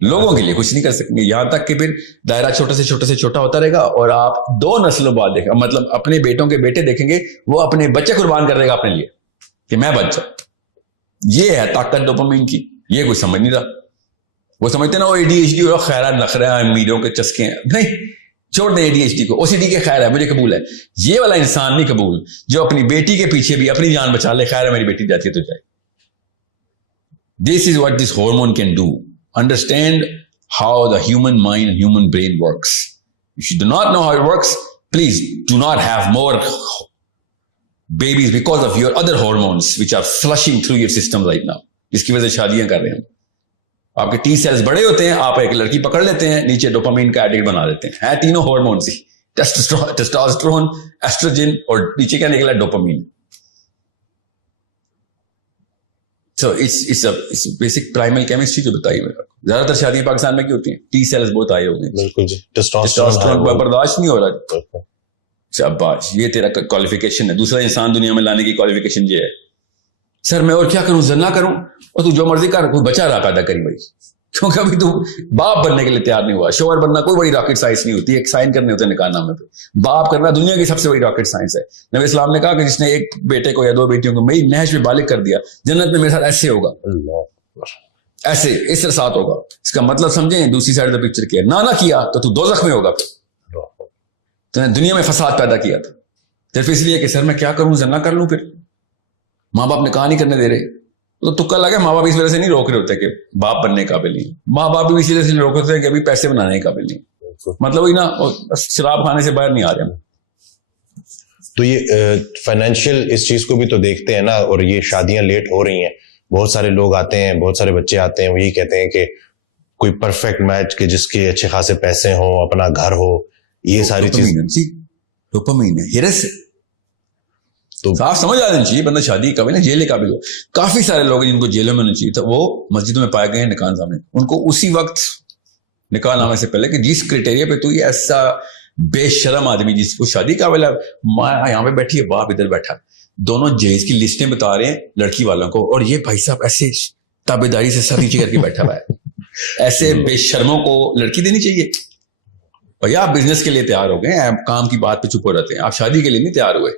لوگوں کے لیے کچھ نہیں کر سکیں گے, یہاں تک کہ پھر دائرہ چھوٹے سے چھوٹا ہوتا رہے گا, اور آپ 2 نسلوں بعد دیکھیں, مطلب اپنے بیٹوں کے بیٹے دیکھیں گے, وہ اپنے بچے قربان کر دے گا اپنے لیے کہ میں بچ جاؤں. یہ ہے طاقت ڈوپامین کی. یہ کوئی سمجھ نہیں رہا. وہ سمجھتے نا وہ ADHD اور خیرات نخرے ہیں, امیروں کے چسکے ہیں. نہیں, چھوڑ دیں ADHD کو, OCD کے خیر ہے, مجھے قبول ہے. یہ والا انسان نہیں قبول جو اپنی بیٹی کے پیچھے بھی اپنی جان بچا لے, خیر ہے میری بیٹی جاتی ہے تو جائے. This is what this hormone can do. Understand how the human mind and human brain works. If you do not know how it works, please do not have more babies because of your other hormones which are flushing through your system right now. جس کی وجہ سے شادیاں کر رہے ہیں. آپ کے T cells بڑے ہوتے ہیں, آپ ایک لڑکی پکڑ لیتے ہیں, نیچے ڈوپامین کا ایڈکٹ بنا دیتے ہیں. تینوں ہارمونز ہی, ٹیسٹوسٹرون, ایسٹروجن, اور نیچے کیا نکلا dopamine. So it's basic primal chemistry جو بتائی میں. زیادہ تر شادیاں پاکستان میں کی ہوتی ہیں, T cells بہت آئے ہوئے ہیں. بالکل جی, ٹیسٹوسٹرون کو برداشت نہیں ہو رہا. شاباش, یہ تیرا کوالیفیکیشن ہے. دوسرا انسان دنیا میں لانے کی کوالیفیکیشن یہ ہے. سر میں اور کیا کروں, زنا کروں, اور تو جو مرضی کر, کوئی بچہ رہا پیدا کری بھائی, کیونکہ ابھی تو باپ بننے کے لیے تیار نہیں ہوا. شوہر بننا کوئی بڑی راکٹ سائنس نہیں ہوتی, ایک سائن کرنے ہوتے ہیں نکاح نامے پہ. باپ کرنا دنیا کی سب سے بڑی راکٹ سائنس ہے. نبی اسلام نے کہا کہ جس نے ایک بیٹے کو یا 2 بیٹیوں کو میری نہج میں بالغ کر دیا, جنت میں میرے ساتھ ایسے ہوگا, ایسے اس طرح ساتھ ہوگا. اس کا مطلب سمجھیں دوسری سائڈ آف دا پکچر کیا, نہ کیا تو دوزخ میں ہوگا. تو نے دنیا میں فساد پیدا کیا تھا صرف اس لیے کہ سر میں کیا کروں, زنا کر لوں, پھر ماں باپ نے کہا نہیں کرنے دے رہے. تو تکا لگا, ماں باپ اس وجہ سے نہیں روک رہے ہوتے کہ باپ بننے کے قابل نہیں, ماں باپ بھی اسی وجہ سے نہیں روک رہے ہوتے کہ ابھی پیسے بنانے کے قابل نہیں. مطلب وہی نا, شراب کھانے سے باہر نہیں آ رہے. تو یہ فائنینشیل اس چیز کو بھی تو دیکھتے ہیں نا, اور یہ شادیاں لیٹ ہو رہی ہیں, بہت سارے لوگ آتے ہیں, بہت سارے بچے آتے ہیں, وہ یہی کہتے ہیں کہ کوئی پرفیکٹ میچ کہ جس کے اچھے خاصے پیسے ہوں, اپنا گھر ہو, یہ ساری چیز ڈوپامین ہے, ہرس ہے. تو صاف سمجھ آ جانی چاہیے بندہ شادی قابل ہے, جیل قابل ہو. کافی سارے لوگ جن کو جیلوں میں ہونا چاہیے تھا وہ مسجدوں میں پائے گئے ہیں نکاح نامے, ان کو اسی وقت نکاح نامے سے پہلے کہ جس کرائٹیریا پہ تو یہ ایسا بے شرم آدمی جس کو شادی قابل ہے, ماں یہاں پہ بیٹھی ہے, باپ ادھر بیٹھا, دونوں جہیز کی لسٹیں بتا رہے ہیں لڑکی والوں کو, اور یہ بھائی صاحب ایسے تابے داری سے سر نیچے کر کے بیٹھا ہوا ہے. ایسے بے شرموں کو لڑکی دینی چاہیے. بھائی آپ بزنس کے لیے تیار ہو گئے, آپ کام کی بات پہ چپ ہو رہتے ہیں, آپ شادی کے لیے نہیں تیار ہوئے.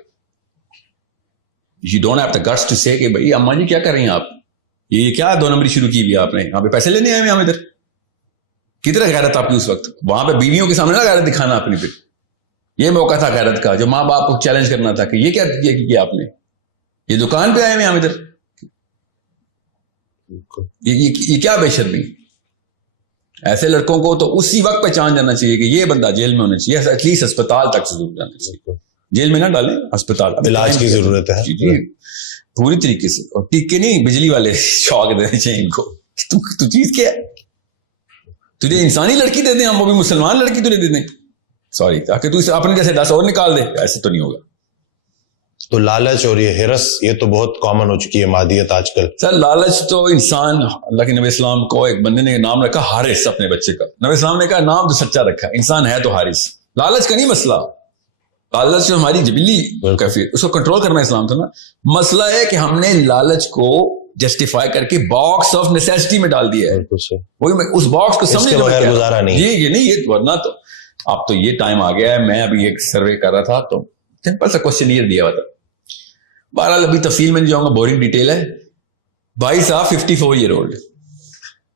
You don't have the guts to say کہ بھائی اماں جی کیا کر رہی ہیں آپ, یہ کیا 2 نمبری شروع کی ہوئی آپ نے, یہاں پہ پیسے لینے آئے ہیں, ہم ادھر کدھر غیرت آپ کی اس وقت, وہاں پہ بیویوں کے سامنے نہ غیرت دکھانا اپنی. پھر یہ موقع تھا غیرت کا جو ماں باپ کو چیلنج کرنا تھا کہ یہ کیا آپ نے, یہ دکان پہ آئے ہیں ہم ادھر, یہ کیا بے شرمی. ایسے لڑکوں کو تو اسی وقت پہچان جانا چاہیے کہ یہ بندہ جیل میں ہونا چاہیے, ایٹ لیسٹ اسپتال تک ضرور جانا چاہیے. جیل میں نہ ڈالیں, اسپتال, علاج کی ضرورت ہے. جی پوری طریقے سے, اور ٹیکے نہیں, بجلی والے شوق دینے چاہیے ان کو. تو چیز کیا ہے, تجھے انسانی لڑکی دے دیں ہم, وہ بھی مسلمان لڑکی تجھے دے دیں, سوری, تاکہ تو اپنے جیسے 10 اور نکال دے, ایسے تو نہیں ہوگا. تو لالچ اور یہ ہرس, یہ تو بہت کامن ہو چکی ہے مادیت آج کل. سر لالچ تو انسان, اللہ کے نبی اسلام کو ایک بندے نے نام رکھا حارث اپنے بچے کا, نبی اسلام نے کہا نام تو سچا رکھا, انسان ہے تو حارث. لالچ کا نہیں مسئلہ, لالچ جو ہماری جبلی کیفیت, اس کو کنٹرول کرنا اسلام تھا نا. مسئلہ ہے کہ ہم نے لالچ کو جسٹیفائی کر کے باکس آف نیسیسٹی میں ڈال دیا ہے, وہی اس باکس کو سمجھنے کے بغیر گزارا نہیں. یہ نہیں, یہ ورنہ تو اب تو یہ ٹائم آ گیا ہے. میں ابھی ایک سروے کر رہا تھا تو سمپل سا کوشچنئیر دیا ہوا تھا, بہرحال ابھی تفصیل میں نہیں جاؤں گا, بورنگ ڈیٹیل ہے. بھائی صاحب 54 ایئر اولڈ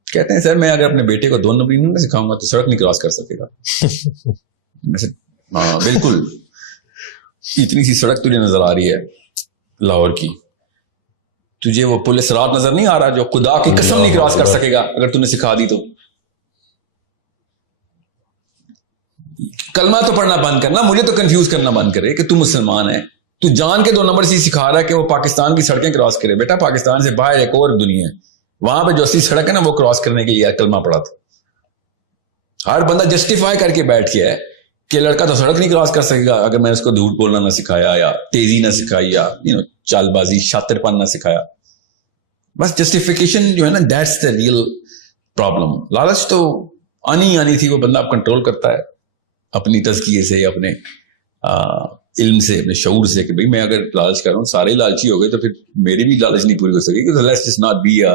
کہتے ہیں سر میں اگر اپنے بیٹے کو 2 نمبر نہیں سکھاؤں گا تو سڑک نہیں کراس کر سکے گا. ہاں بالکل, اتنی سی سڑک تجھے نظر آ رہی ہے لاہور کی, تجھے وہ پولیس رات نظر نہیں آ رہا جو خدا کی قسم نہیں کراس کر سکے گا اگر تم نے سکھا دی تو. کلمہ تو پڑھنا بند کرنا, مجھے تو کنفیوز کرنا بند کرے کہ تو مسلمان ہے, تو جان کے 2 نمبر سے سکھا رہا ہے کہ وہ پاکستان کی سڑکیں کراس کرے. بیٹا پاکستان سے باہر ایک اور دنیا ہے, وہاں پہ جو اصلی سڑک ہے نا وہ کراس کرنے کے لیے کلمہ پڑھا تھا. ہر بندہ جسٹیفائی کر کے بیٹھ گیا ہے کہ لڑکا تو سڑک نہیں کراس کر سکے گا اگر میں اس کو جھوٹ بولنا نہ سکھایا, یا تیزی نہ سکھائی, یا چال بازی شاطر پن نہ سکھایا. بس جسٹیفیکیشن جو ہے نا, دیٹس دا ریئل پرابلم. لالچ تو آنی تھی, وہ بندہ اب کنٹرول کرتا ہے اپنی تزکیے سے, اپنے علم سے, اپنے شعور سے, کہ بھئی میں اگر لالچ کر رہا ہوں, سارے لالچی ہو گئے تو پھر میری بھی لالچ نہیں پوری ہو سکے گی. Let's just not be a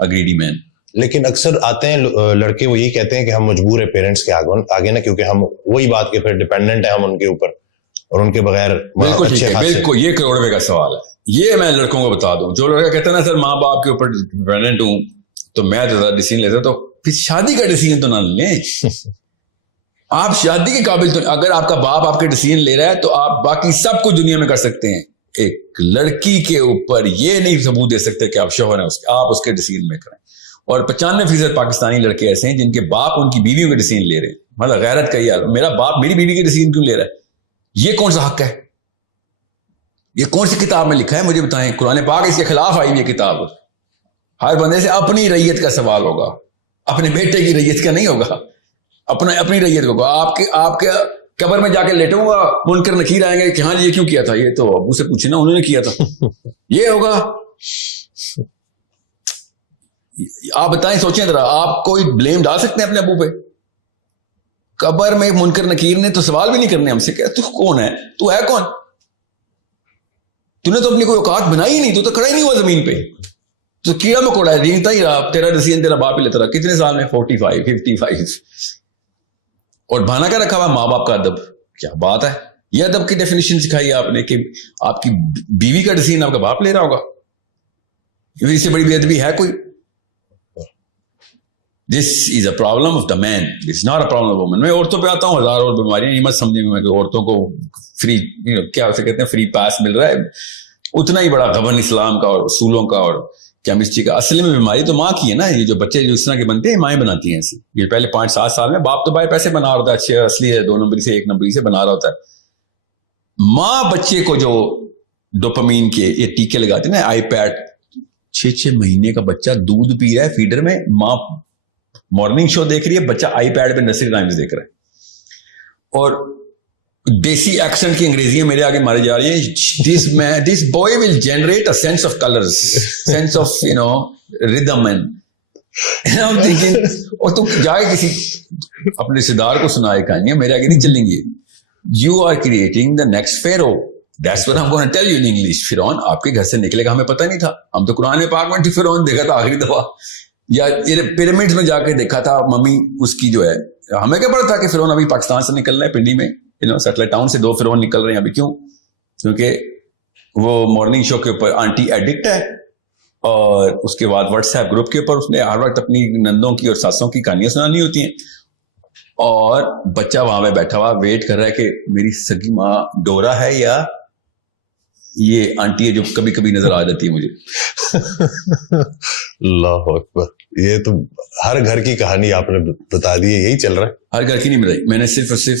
greedy man. لیکن اکثر آتے ہیں لڑکے, وہ یہی کہتے ہیں کہ ہم مجبور ہیں پیرنٹس کے آگے نا, کیونکہ ہم وہی بات کہ پھر ڈیپینڈنٹ ہیں ہم ان کے اوپر, اور ان کے بغیر. بالکل ٹھیک ہے, بالکل, یہ کروڑ روپے کا سوال ہے. یہ میں لڑکوں کو بتا دوں, جو لڑکا کہتا ہے نا سر ماں باپ کے اوپر ڈیپینڈنٹ ہوں تو میں تو ڈیسیژن لیتا, تو پھر شادی کا ڈیسیژن تو نہ لیں. آپ شادی کے قابل تو, اگر آپ کا باپ آپ کے ڈیسیژن لے رہا ہے تو آپ باقی سب کچھ دنیا میں کر سکتے ہیں. ایک لڑکی کے اوپر یہ نہیں ثبوت دے سکتے کہ آپ شوہر ہیں, آپ اس کے ڈیسیژن میں کریں. اور 95% پاکستانی لڑکے ایسے ہیں جن کے باپ ان کی بیویوں کے ڈیسیژن لے رہے ہیں. مطلب غیرت کا یار, میرا باپ میری بیوی کے ڈیسیژن کیوں لے رہا ہے؟ یہ کون سا حق ہے؟ یہ کون سی کتاب میں لکھا ہے مجھے بتائیں. قرآن پاک اس کے خلاف آئی یہ کتاب. ہر بندے سے اپنی ریت کا سوال ہوگا, اپنے بیٹے کی ریت کا نہیں ہوگا, اپنی ریت ہوگا. آپ کے قبر میں جا کے لیٹوں گا, منکر نکیر آئیں گے کہ ہاں جی یہ کیوں کیا تھا, یہ تو ابو سے پوچھے نا, انہوں نے کیا تھا. یہ ہوگا. آپ بتائیں, سوچیں ذرا, آپ کوئی بلیم ڈال سکتے ہیں اپنے ابو پہ؟ قبر میں منکر نکیر نے تو سوال بھی نہیں کرنے ہم سے کہ تو کون ہے, تو ہے کون, تو نے تو اپنی کوئی اوقات بنائی ہی نہیں, تو کھڑا ہی نہیں ہوا زمین پہ, تو کیڑا مکوڑا ہے, رینگتا ہی رہا. تیرا ڈیسیژن تیرا باپ ہی لیتا رہا. کتنے سال میں؟ 45 55. اور بہانا کیا رکھا ہوا ماں باپ کا ادب. کیا بات ہے, یہ ادب کی ڈیفینیشن سکھائی آپ نے کہ آپ کی بیوی کا ڈیسیژن آپ کا باپ لے رہا ہوگا. اس سے بڑی بے ادبی ہے کوئی؟ This is a problem of the man, this not a problem of woman. میں عورتوں پہ آتا ہوں, ہزار اور بیماریاں, یہ مت سمجھیں میں کہ عورتوں کو فری کیا اسے کہتے ہیں فری پاس مل رہا ہے. اتنا ہی بڑا غبن اسلام کا اور اصولوں کا اور کیمسٹری کا. اصل میں بیماری تو ماں کی ہے نا. یہ جو بچے جو اس طرح کے بنتے ہیں مائیں بناتی ہیں ایسے. یہ پہلے 5-7 سال میں باپ تو بھائی پیسے بنا رہا ہوتا ہے, اچھے اصلی ہے 2 نمبری سے 1 نمبری سے بنا رہا ہوتا ہے. ماں بچے کو جو ڈوپامین کے یہ ٹیکے لگاتے ہیں نا, آئی پیڈ, 6 مہینے کا بچہ دودھ پی رہا ہے فیڈر میں, ماں مارننگ شو دیکھ رہی ہے, بچہ آئی پیڈ پہ نرسری رائمز دیکھ رہا ہے, اور دیسی ایکسنٹ کی انگریزیاں میرے آگے ماری جا رہی ہیں. This boy will generate a sense of colours, sense of rhythm, and thinking. اور تم جائے کسی اپنے رشتے دار کو سنائے کہانیاں, میرے آگے نہیں چلیں گی. You are creating the next Pharaoh. That's what I'm going to tell you in English. فرعون آپ کے گھر سے نکلے گا, ہمیں پتہ نہیں تھا. ہم تو قرآن پاک میں فرعون دیکھا تھا آخری دفعہ, یا پیرامڈز میں جا کے دیکھا تھا ممی اس کی جو ہے. ہمیں کیا پتا تھا کہ فرعون ابھی پاکستان سے نکل رہا ہے, پنڈی میں سیٹلائٹ ٹاؤن سے 2 فرعون نکل رہے ہیں ابھی. کیوں؟ کیونکہ وہ مارننگ شو کے اوپر آنٹی ایڈکٹ ہے, اور اس کے بعد واٹس ایپ گروپ کے اوپر اس نے ہر وقت اپنی نندوں کی اور ساسوں کی کہانیاں سنانی ہوتی ہیں, اور بچہ وہاں پہ بیٹھا ہوا ویٹ کر رہا ہے کہ میری سگی ماں ڈورا ہے یا یہ آنٹی ہے جو کبھی کبھی نظر آ جاتی ہے مجھے. اللہ اکبر, یہ تو ہر گھر کی کہانی آپ نے بتا دی ہے, یہی چل رہا ہے. ہر گھر کی نہیں بتائی میں نے, صرف اور صرف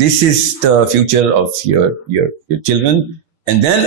This is the future of your children. And then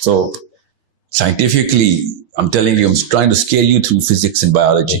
So scientifically, I'm telling you, I'm trying to scale you through physics and biology.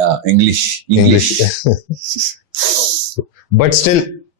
Yeah, English. But still,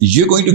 you're going to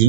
you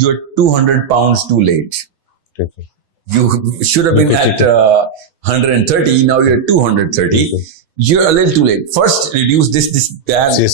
you are 200 pounds too late. You should have been at 130, now you're 230. You're a little too late. First reduce this that,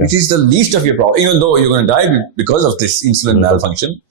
which is the least of your problem, even though you're going to die because of this insulin malfunction.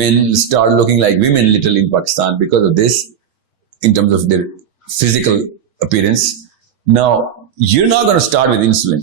Men start looking like women literally in Pakistan because of this, in terms of their physical appearance. Now you're not going to start with insulin.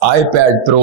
iPad Pro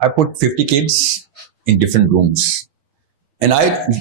I put 50 kids in different rooms and I,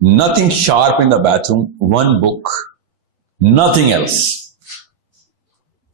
nothing sharp in the bathroom, one book, nothing else.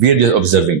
we are just observing.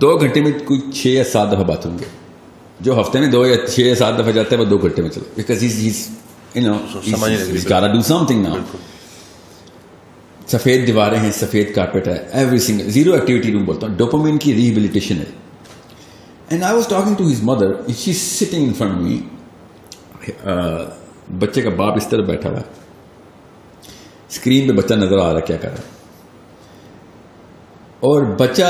2 گھنٹے میں کوئی 6 یا 7 دفعہ بات ہوں گے. جو ہفتے میں 2 یا 6 یا 7 دفعہ جاتا ہے وہ 2 گھنٹے میں چلا, because he's gotta do something now. سفید دیواریں ہیں, سفید کارپیٹ ہے, every single zero activity room بولتا ہوں, ڈوپامین کی ریہیبلیٹیشن ہے. And I was talking to his mother, she is sitting in front me. بچے کا باپ اس طرح بیٹھا ہوا ہے, اسکرین پہ بچہ نظر آ رہا ہے کیا کر رہا ہے, اور بچہ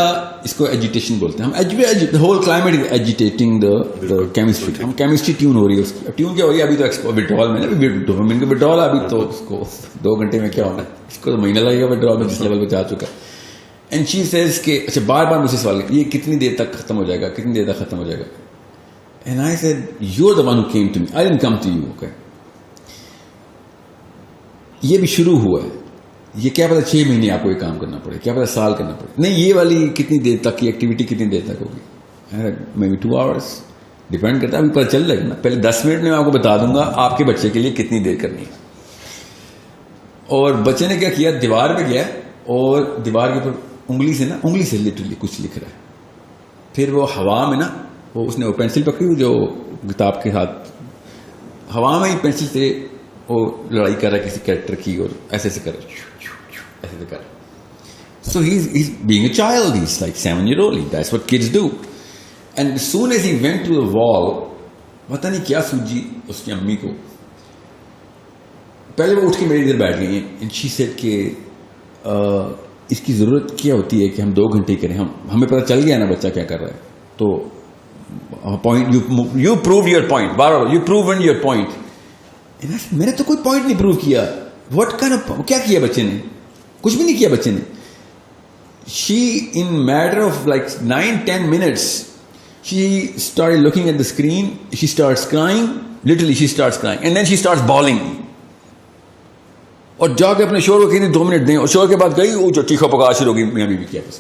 اس کو ایجیٹیشن بولتے ہیں ہم. ہول کلائمیٹ از ایجیٹیٹنگ دا کیمسٹری. ہم کیمسٹری ٹیون ہو رہی ہے اس کی. ٹیون کیا ہو رہی ہے ابھی تو وڈرال میں نا, ڈوپامین کا وڈرال ہے ابھی تو اس کو 2 گھنٹے میں کیا ہونا ہے, اس کو تو مہینہ لگے گا وڈرال میں جس لیول پہ جا چکا ہے. اینڈ شی سیز کہ اچھا بار بار مجھ سے سوال یہ کتنی دیر تک ختم ہو جائے گا, کتنی دیر تک ختم ہو جائے گا. And I said you are the one who came to me, I didn't come to you. Okay یہ بھی شروع ہوا ہے, یہ کیا پتا 6 مہینے آپ کو یہ کام کرنا پڑے, کیا پتا سال کرنا پڑے. نہیں یہ والی کتنی دیر تک کی ایکٹیویٹی کتنی دیر تک ہوگی, مے بی 2 آورس, ڈیپینڈ کرتا ہے. ابھی پتہ چل جائے گا نا, پہلے 10 منٹ میں آپ کو بتا دوں گا آپ کے بچے کے لیے کتنی دیر کرنی ہے. اور بچے نے کیا کیا, دیوار پہ گیا اور دیوار کے اوپر انگلی سے نا, انگلی سے لٹرلی کچھ لکھ رہا ہے. پھر وہ ہوا میں نا, وہ اس نے وہ پینسل پکڑی ہوئی جو کتاب کے ساتھ, ہوا میں ہی پینسل سے وہ لڑائی کر رہا ہے کسی کریکٹر کی, اور ایسے ایسے کر رہا ہے, ایسے ایسے کر رہا ہے. سو he's being a child, he's like 7-year-old, that's what kids do. And as soon as he went to the wall, پتہ نہیں کیا سوجی اس کی امی کو, پہلے وہ اٹھ کے میری ادھر بیٹھ گئی ہیں. and she said کہ اس کی ضرورت کیا ہوتی ہے کہ ہم 2 گھنٹے کریں, ہمیں پتہ چل گیا نا بچہ کیا کر رہا ہے, تو point you prove your point, bar you proven your point. میں نے تو کوئی پوائنٹ نہیں پروو کیا. واٹ کیا کیا بچے نے, کچھ بھی نہیں کیا بچے نے. She in matter of like 9-10 minutes she started looking at the screen, she starts crying, literally she starts crying, and then she starts bawling. اور جا کے اپنے شوہر کو کہتے 2 منٹ دیں, اور شوہر کے بعد گئی وہ جو چیخا پکا شروع ہو گئی میاں بیوی کیا بس.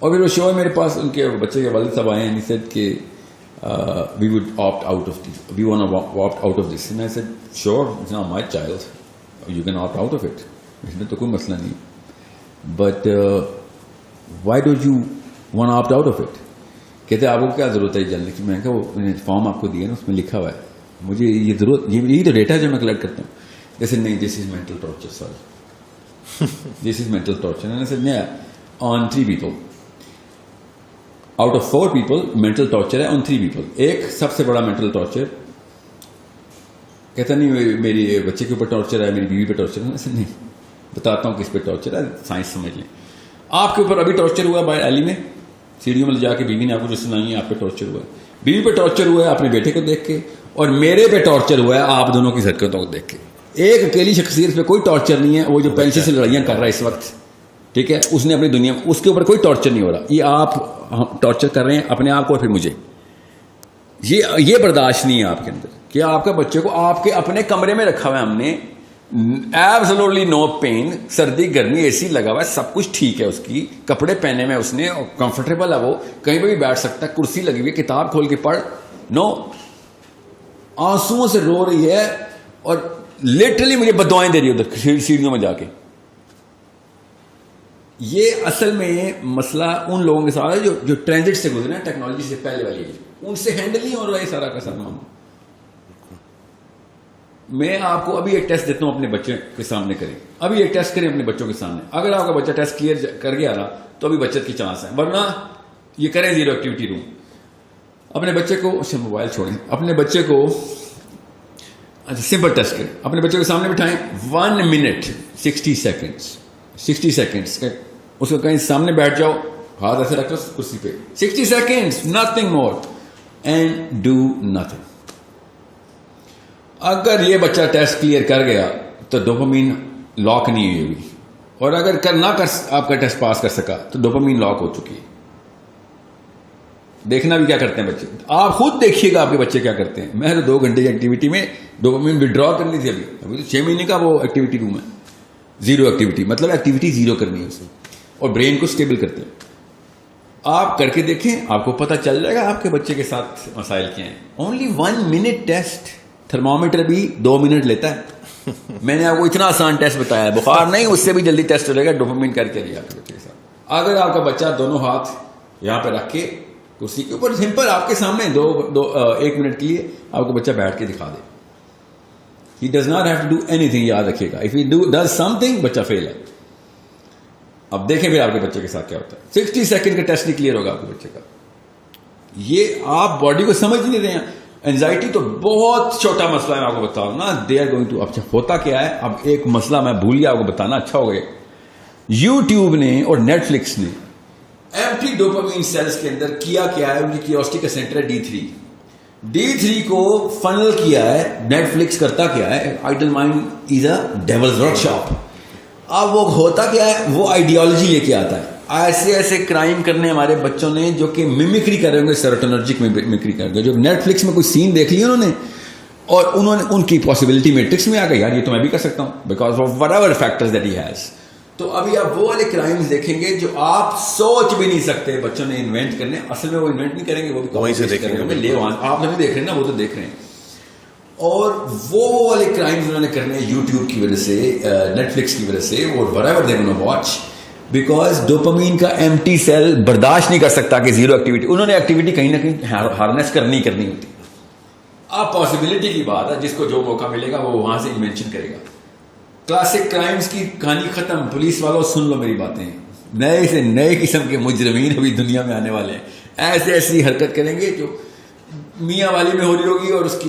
اور پھر وہ شوہر میرے پاس ان کے بچے کے والد صاحب آئے ہیں, he said کہ we would opt out of this, we want to opt out of this. And I said sure, it's not my child, you can opt out of it, اس میں تو کوئی مسئلہ نہیں. But why don't you want to opt out of it? کہتے آپ کو کیا ضرورت ہے جاننے کی. میں نے کہا وہ فارم آپ کو دیا نا, اس میں لکھا ہوا ہے, مجھے یہ ضرورت, یہی تو ڈیٹا جو میں کلیکٹ کرتا ہوں. جیسے نہیں, this is mental torture, sorry this is mental torture. And I said yeah, on 3 people out of 4 people mental torture ہے on 3 people. ایک سب سے بڑا mental torture کہتا نہیں میری بچے کے اوپر ٹارچر ہے, میری بیوی پہ ٹارچر ہے. ایسے نہیں, بتاتا ہوں کس پہ ٹارچر ہے, سائنس سمجھ لیں. آپ کے اوپر ابھی ٹارچر ہوا بائی علی میں, سیڑھیوں میں لے جا کے بیوی نے آپ کو جو سنائی ہے, آپ پہ ٹارچر ہوا ہے. بیوی پہ ٹارچر ہوا ہے اپنے بیٹے کو دیکھ کے, اور میرے پہ ٹارچر ہوا ہے آپ دونوں کی حرکتوں کو دیکھ کے. ایک اکیلی شخصیت پہ کوئی ٹارچر نہیں ہے, وہ جو پینسل سے لڑائیاں کر رہا ہے اس وقت, ٹھیک ہے, اس نے اپنی دنیا میں, اس کے اوپر کوئی ٹارچر نہیں ہو رہا. یہ آپ ٹارچر کر رہے ہیں اپنے آپ کو اور پھر مجھے. یہ برداشت نہیں ہے آپ کے اندر کہ آپ کا بچے کو آپ کے اپنے کمرے میں رکھا ہوا ہے ہم نے, ایبسولوٹلی نو پین, سردی گرمی اے سی لگا ہوا ہے, سب کچھ ٹھیک ہے, اس کی کپڑے پہنے میں اس نے, کمفرٹیبل ہے, وہ کہیں پہ بھی بیٹھ سکتا ہے, کرسی لگی ہوئی, کتاب کھول کے پڑھ. نو, آنسوؤں سے رو رہی ہے اور لٹرلی مجھے بدوائیں دے رہی ہے ادھر سیڑھیوں میں جا کے. یہ اصل میں مسئلہ ان لوگوں کے ساتھ ہے جو ٹرانزٹ سے گزرے ہیں, ٹیکنالوجی سے پہلے والی, ان سے ہینڈل نہیں ہو رہا ہے سارا کا سارا معاملہ. میں آپ کو ابھی ایک ٹیسٹ دیتا ہوں, اپنے بچے کے سامنے کریں, ابھی ایک ٹیسٹ کریں اپنے بچوں کے سامنے. اگر آپ کا بچہ ٹیسٹ کلیئر کر گیا نا تو ابھی بچت کی چانس ہے, ورنہ یہ کریں زیرو ایکٹیویٹی روم. اپنے بچے کو, اچھا موبائل چھوڑیں, اپنے بچے کو سمپل ٹیسٹ کریں, اپنے بچے کو سامنے بٹھائیں, 1 minute 60 seconds اس کو کہیں سامنے بیٹھ جاؤ, ہاتھ ایسے رکھ لو کرسی پہ, 60 seconds, nothing more, and do nothing. اگر یہ بچہ ٹیسٹ کلیئر کر گیا تو ڈوپامین لاک نہیں ہوئی ہوگی, اور اگر آپ کا ٹیسٹ پاس کر سکا تو ڈوپامین لاک ہو چکی ہے. دیکھنا بھی کیا کرتے ہیں بچے, آپ خود دیکھیے گا آپ کے بچے کیا کرتے ہیں. میں تو 2 گھنٹے کی ایکٹیویٹی میں ڈوپامین وڈرا کرنی تھی, ابھی تو 6 مہینے کا وہ ایکٹیویٹی روم ہے, زیرو ایکٹیویٹی, مطلب ایکٹیویٹی زیرو کرنی ہے اسے, اور برین کو اسٹیبل کرتے ہیں. آپ کر کے دیکھیں, آپ کو پتہ چل جائے گا آپ کے بچے کے ساتھ مسائل کیا ہیں. اونلی 1 minute ٹیسٹ, تھرمامیٹر بھی 2 منٹ لیتا ہے. میں نے آپ کو اتنا آسان ٹیسٹ بتایا ہے, بخار نہیں, اس سے بھی جلدی ٹیسٹ ہو جائے گا, ڈوپامین کر کے لیا آپ کے بچے کے ساتھ. اگر آپ کا بچہ دونوں ہاتھ یہاں پہ رکھ کے کرسی کے اوپر سمپل آپ کے سامنے ایک منٹ کے لیے آپ کو بچہ بیٹھ کے دکھا دے. He does not have to do anything. یاد رکھیے گا, if he does something, بچہ فیل ہے. اب دیکھیں پھر آپ کے بچے کے ساتھ کیا ہوتا ہے. 60 سیکنڈ کا ٹیسٹ نہیں کلیئر ہوگا آپ کے بچے کا. یہ آپ باڈی کو سمجھ نہیں رہے ہیں. اینزائٹی تو بہت چھوٹا مسئلہ ہے, میں آپ کو بتاؤں نا. They are going to. اب ہوتا کیا ہے, اب ایک مسئلہ میں بھول گیا آپ کو بتانا, اچھا ہو گیا. یوٹیوب نے اور نیٹ فلکس نے ایمپٹی ڈوپامین سیلز کے اندر کیا ہے, ان کی کیوریوسٹی کا سینٹر ہے D3 کو فنل کیا ہے. نیٹ فلکس کرتا کیا ہے, idle mind is a devil's workshop. اب وہ ہوتا کیا ہے, وہ آئیڈیالوجی لے کے آتا ہے. ایسے کرائم کرنے ہمارے بچوں نے جو کہ میمکری کر رہے ہوں گے, سیروٹونرجک میمکری کر رہے ہیں. جو نیٹ فلکس میں کوئی سین دیکھ لیا انہوں نے, اور انہوں نے ان کی پاسبلٹی میٹرکس میں آ گئی, یار یہ تو میں بھی کر سکتا ہوں, because of what ever factors that he has. تو ابھی آپ وہ والے کرائمز دیکھیں گے جو آپ سوچ بھی نہیں سکتے بچوں نے انوینٹ کرنے. اصل میں وہ انوینٹ نہیں کریں گے, وہ بھی وہیں سے دیکھیں گے. آپ نہیں دیکھ رہے ہیں نا, وہ تو دیکھ رہے ہیں. اور وہ والے کرائمز انہوں نے کرنے یوٹیوب کی وجہ سے, نیٹ فلکس کی وجہ سے, اور whatever they wanna watch, because dopamine کا ایمٹی سیل برداشت نہیں کر سکتا کہ زیرو ایکٹیویٹی. انہوں نے ایکٹیویٹی کہیں نہ کہیں ہارنیس کرنی ہوتی. آپ پاسبلٹی کی بات ہے, جس کو جو موقع ملے گا وہ وہاں سے انوینشن کرے گا. کلاسک کرائمز کی کہانی ختم. پولیس والوں سن لو میری باتیں, نئے سے نئے قسم کے مجرمین ابھی دنیا میں آنے والے ہیں. ایسی حرکت کریں گے جو میاں والی میں ہو رہی ہوگی, اور اس کی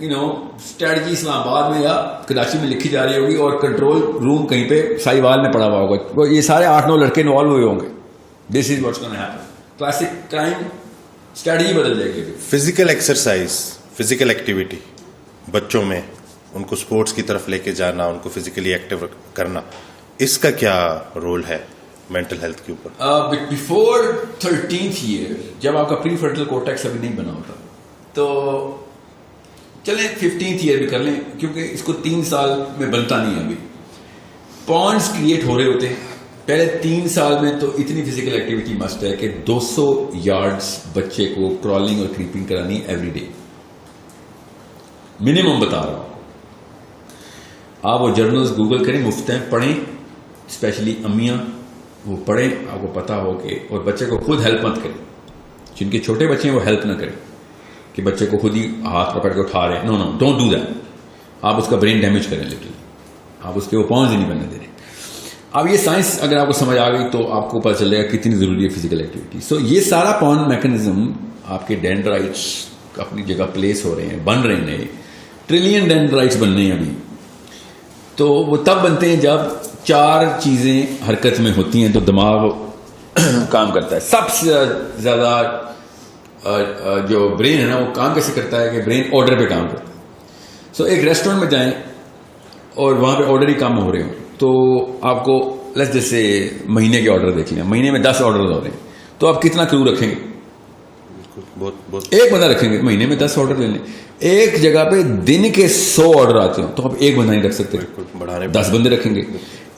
اسٹریٹجی اسلام آباد میں یا کراچی میں لکھی جا رہی ہوگی, اور کنٹرول روم کہیں پہ سائی وال میں پڑا ہوا ہوگا. یہ سارے 8-9 لڑکے انوالو ہوئے ہوں گے. This is what's gonna happen. Classic crime strategy بدل جائے گی. فزیکل ایکسرسائز, فزیکل ایکٹیویٹی بچوں میں, ان کو اسپورٹس کی طرف لے کے جانا, ان کو فزیکلی ایکٹیو کرنا, اس کا کیا رول ہے مینٹل ہیلتھ کے اوپر؟ بیفور 13th ایئر, جب آپ کا پری فرنٹل کورٹیکس ابھی نہیں بنا ہوتا, تو چلیں 15th ایئر بھی کر لیں, کیونکہ اس کو 3 سال میں بنتا نہیں ہے. ابھی پونڈس کریٹ ہو رہے ہوتے ہیں. پہلے 3 سال میں تو اتنی فزیکل ایکٹیویٹی مسٹ ہے کہ 200 یارڈس بچے کو کرالنگ اور کریپنگ کرانی ایوری ڈے, منیمم بتا رہا ہوں. آپ وہ جرنلز گوگل کریں, مفت ہیں, پڑھیں. اسپیشلی امیاں وہ پڑھیں, آپ کو پتا ہو کہ, اور بچے کو خود ہیلپ مت کریں. جن کے چھوٹے بچے ہیں وہ ہیلپ نہ کریں کہ بچے کو خود ہی ہاتھ پکڑ کے اٹھا رہے ہیں. نو ڈونٹ ڈو دیٹ. آپ اس کا برین ڈیمیج کریں لٹرلی. آپ اس کے وہ پاؤنز ہی نہیں بننے دے رہے. اب یہ سائنس اگر آپ کو سمجھ آ گئی تو آپ کو پتہ چل جائے گا کتنی ضروری ہے فزیکل ایکٹیویٹی. سو یہ سارا پاؤنڈ میکنزم آپ کے ڈینڈرائٹس اپنی جگہ پلیس ہو رہے ہیں, بن رہے ہیں. نئے ٹریلین ڈینڈرائٹس بن رہے ہیں ابھی. تو وہ تب بنتے ہیں جب 4 چیزیں حرکت میں ہوتی ہیں تو دماغ کام کرتا ہے. سب سے زیادہ جو برین ہے نا, وہ کام کیسے کرتا ہے کہ برین آرڈر پہ کام کرتا ہے. سو ایک ریسٹورینٹ میں جائیں اور وہاں پہ آرڈر ہی کام ہو رہے ہوں, تو آپ کو جیسے مہینے کے آرڈر دیکھ لیں, مہینے میں 10 آرڈر ہو رہے ہیں, تو آپ کتنا کرو رکھیں گے؟ ایک بندہ رکھیں گے. مہینے میں 10 آرڈر لے لیں. ایک جگہ پہ دن کے 100 آرڈر آتے ہوں تو آپ ایک بندہ نہیں رکھ سکتے, 10 بندے رکھیں گے.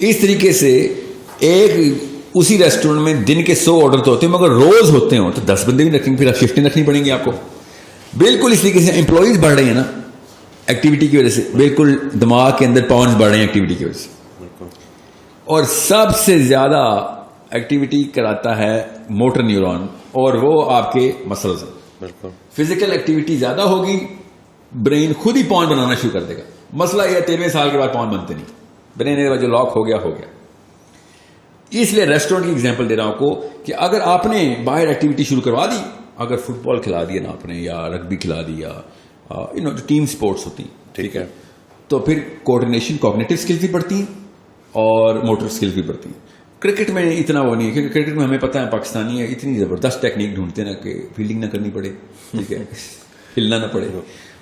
اس طریقے سے اسی ریسٹورینٹ میں دن کے 100 آرڈر تو ہوتے ہیں, مگر روز ہوتے ہوں تو 10 بندے بھی رکھیں گے. پھر آپ شفٹیں رکھنی پڑیں گی آپ کو. بالکل اس طریقے سے امپلائیز بڑھ رہے ہیں نا ایکٹیویٹی کی وجہ سے. بالکل دماغ کے اندر پاؤنڈز بڑھ رہے ہیں ایکٹیویٹی کی وجہ سے. اور سب سے زیادہ ایکٹیویٹی کراتا ہے موٹر نیورون, اور وہ آپ کے مسلز ہیں. فزیکل ایکٹیویٹی زیادہ ہوگی, برین خود ہی پاؤنڈ بنانا شروع کر دے گا. مسئلہ یہ 13ویں سال کے بعد پاؤنڈ بنتے نہیں. برین جو لاک ہو گیا. اس لیے ریسٹورینٹ کی ایگزامپل دے رہا ہوں کو کہ اگر آپ نے باہر ایکٹیویٹی شروع کروا دی, اگر فٹ بال کھلا دیا نا آپ نے, یا رگبی کھلا دیا, جو ٹیم سپورٹس ہوتی ہیں, ٹھیک ہے, تو پھر کوآرڈینیشن, کوگنیٹو اسکلز بھی بڑھتی ہیں اور موٹر اسکلز بھی بڑھتی ہیں. کرکٹ میں اتنا وہ نہیں ہے, کیونکہ کرکٹ میں ہمیں پتہ ہے پاکستانی ہے اتنی زبردست ٹیکنیک ڈھونڈتے ہیں نا کہ فیلڈنگ نہ کرنی پڑے, ٹھیک ہے, ہلنا نہ پڑے.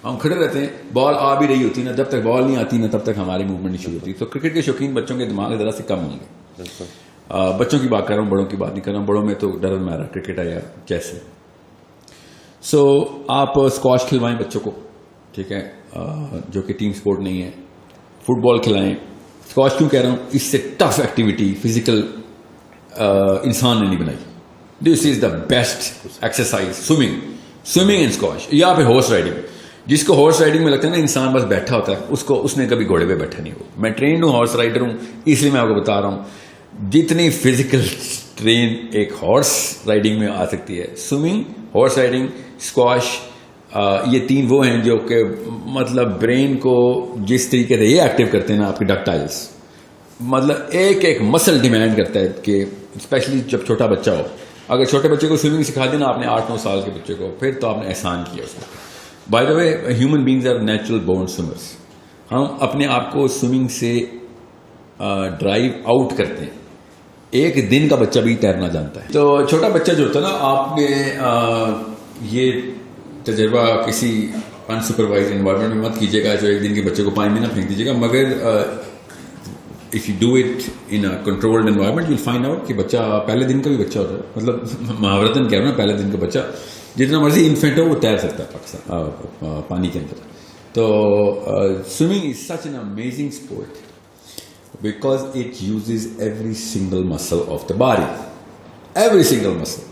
ہم کھڑے رہتے ہیں, بال آ بھی رہی ہوتی ہے نا, جب تک بال نہیں آتی نا تب تک ہماری موومنٹ نہیں شروع ہوتی. تو کرکٹ کے شوقین بچوں کے دماغ ذرا سے کم ہوں گے. بچوں کی بات کر رہا ہوں, بڑوں کی بات نہیں کر رہا ہوں. بڑوں میں تو ڈر مارا کرکٹ ہے یا کیسے. سو آپ اسکواش کھلوائیں بچوں کو, ٹھیک ہے, جو کہ ٹیم سپورٹ نہیں ہے. فٹ بال کھلائیں. اسکواش کیوں کہہ رہا ہوں, اس سے ٹف ایکٹیویٹی فزیکل انسان نے نہیں بنائی. This is the best exercise, swimming and squash. یا پھر ہارس رائڈنگ. جس کو ہارس رائڈنگ میں لگتا ہے نا انسان بس بیٹھا ہوتا ہے, اس نے کبھی گھوڑے پہ بیٹھا نہیں ہو. میں ٹرینڈ ہوں, ہارس رائڈر ہوں, اس لیے میں آپ کو بتا رہا ہوں جتنی فزیکل ٹرین ایک ہارس رائڈنگ میں آ سکتی ہے. سوئمنگ, ہارس رائڈنگ, اسکواش, یہ 3 وہ ہیں جو کہ مطلب برین کو جس طریقے سے یہ ایکٹیو کرتے ہیں نا آپ کے ڈکٹائلس, مطلب ایک مسل ڈیمانڈ کرتا ہے کہ اسپیشلی جب چھوٹا بچہ ہو, اگر چھوٹے بچے کو سوئمنگ سکھا دینا آپ نے 8-9 سال کے بچے کو, پھر تو آپ نے احسان کیا اس کو. By the way human beings are natural born swimmers. ہم اپنے آپ کو سوئمنگ سے ڈرائیو آؤٹ کرتے ہیں. ایک دن کا بچہ بھی تیرنا جانتا ہے. تو چھوٹا بچہ جو ہوتا ہے نا, آپ نے یہ تجربہ کسی انسپروائز انوائرمنٹ میں مت کیجیے گا جو ایک دن کے بچے کو پانی میں نہ پھینک دیجیے گا, مگر if you do it in a controlled environment you will find out کہ بچہ پہلے دن کا بھی بچہ ہوتا ہے, مطلب محاورتاً کہہ رہا ہوں پہلے دن کا بچہ جتنا مرضی انفینٹ ہو وہ تیر سکتا ہے پاکستان پانی کے اندر. تو swimming is such an amazing sport because it uses every single muscle of the body. Every single muscle.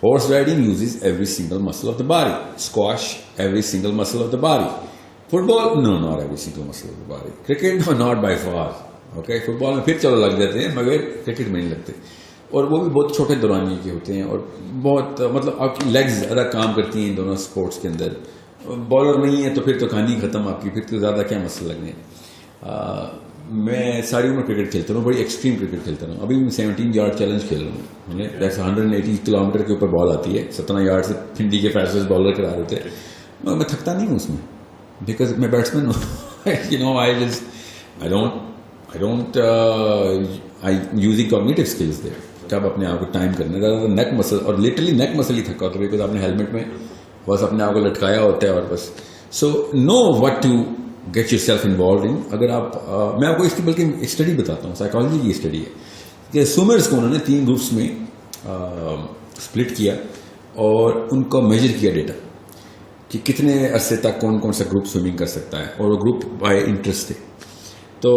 Horse riding uses every single muscle of the body. Squash, every single muscle of the body. Football, no, not every single muscle of the body. Cricket, no, not by far. Okay, football میں پھر چلو لگ جاتے ہیں مگر cricket میں نہیں لگتے, اور وہ بھی بہت چھوٹے دورانی کے ہوتے ہیں, اور بہت مطلب آپ کی لیگز زیادہ کام کرتی ہیں دونوں اسپورٹس کے اندر. بالر نہیں ہے تو پھر تو کہانی ختم آپ کی, پھر تو زیادہ کیا مسئلہ لگنے. میں ساری عمر کرکٹ کھیلتا ہوں, بڑی ایکسٹریم کرکٹ کھیلتا ہوں. ابھی میں 17 یارڈ چیلنج کھیل رہا ہوں. 180 کلومیٹر کے اوپر بال آتی ہے, 17 یارڈ سے پھنڈی کے فیصلے بالر کرا رہے تھے. میں تھکتا نہیں ہوں اس میں, بیکاز میں بیٹسمین ہوں. You know I don't using cognitive skills there. جب اپنے آپ کو ٹائم کرنا زیادہ نیک مسل, اور لٹرلی نیک مسل ہی تھکا ہوتا ہے بیکاز آپ نے ہیلمٹ میں بس اپنے آپ کو لٹکایا ہوتا ہے, اور بس so no wait to get yourself involved in. اگر آپ میں آپ کو اس کی بلکہ اسٹڈی بتاتا ہوں, سائیکالوجی کی اسٹڈی ہے کہ سوئمرس کو انہوں نے 3 گروپس میں اسپلٹ کیا اور ان کو میجر کیا ڈیٹا کہ کتنے عرصے تک کون کون سا گروپ سوئمنگ کر سکتا ہے, اور وہ گروپ بائی انٹرسٹ تھے. تو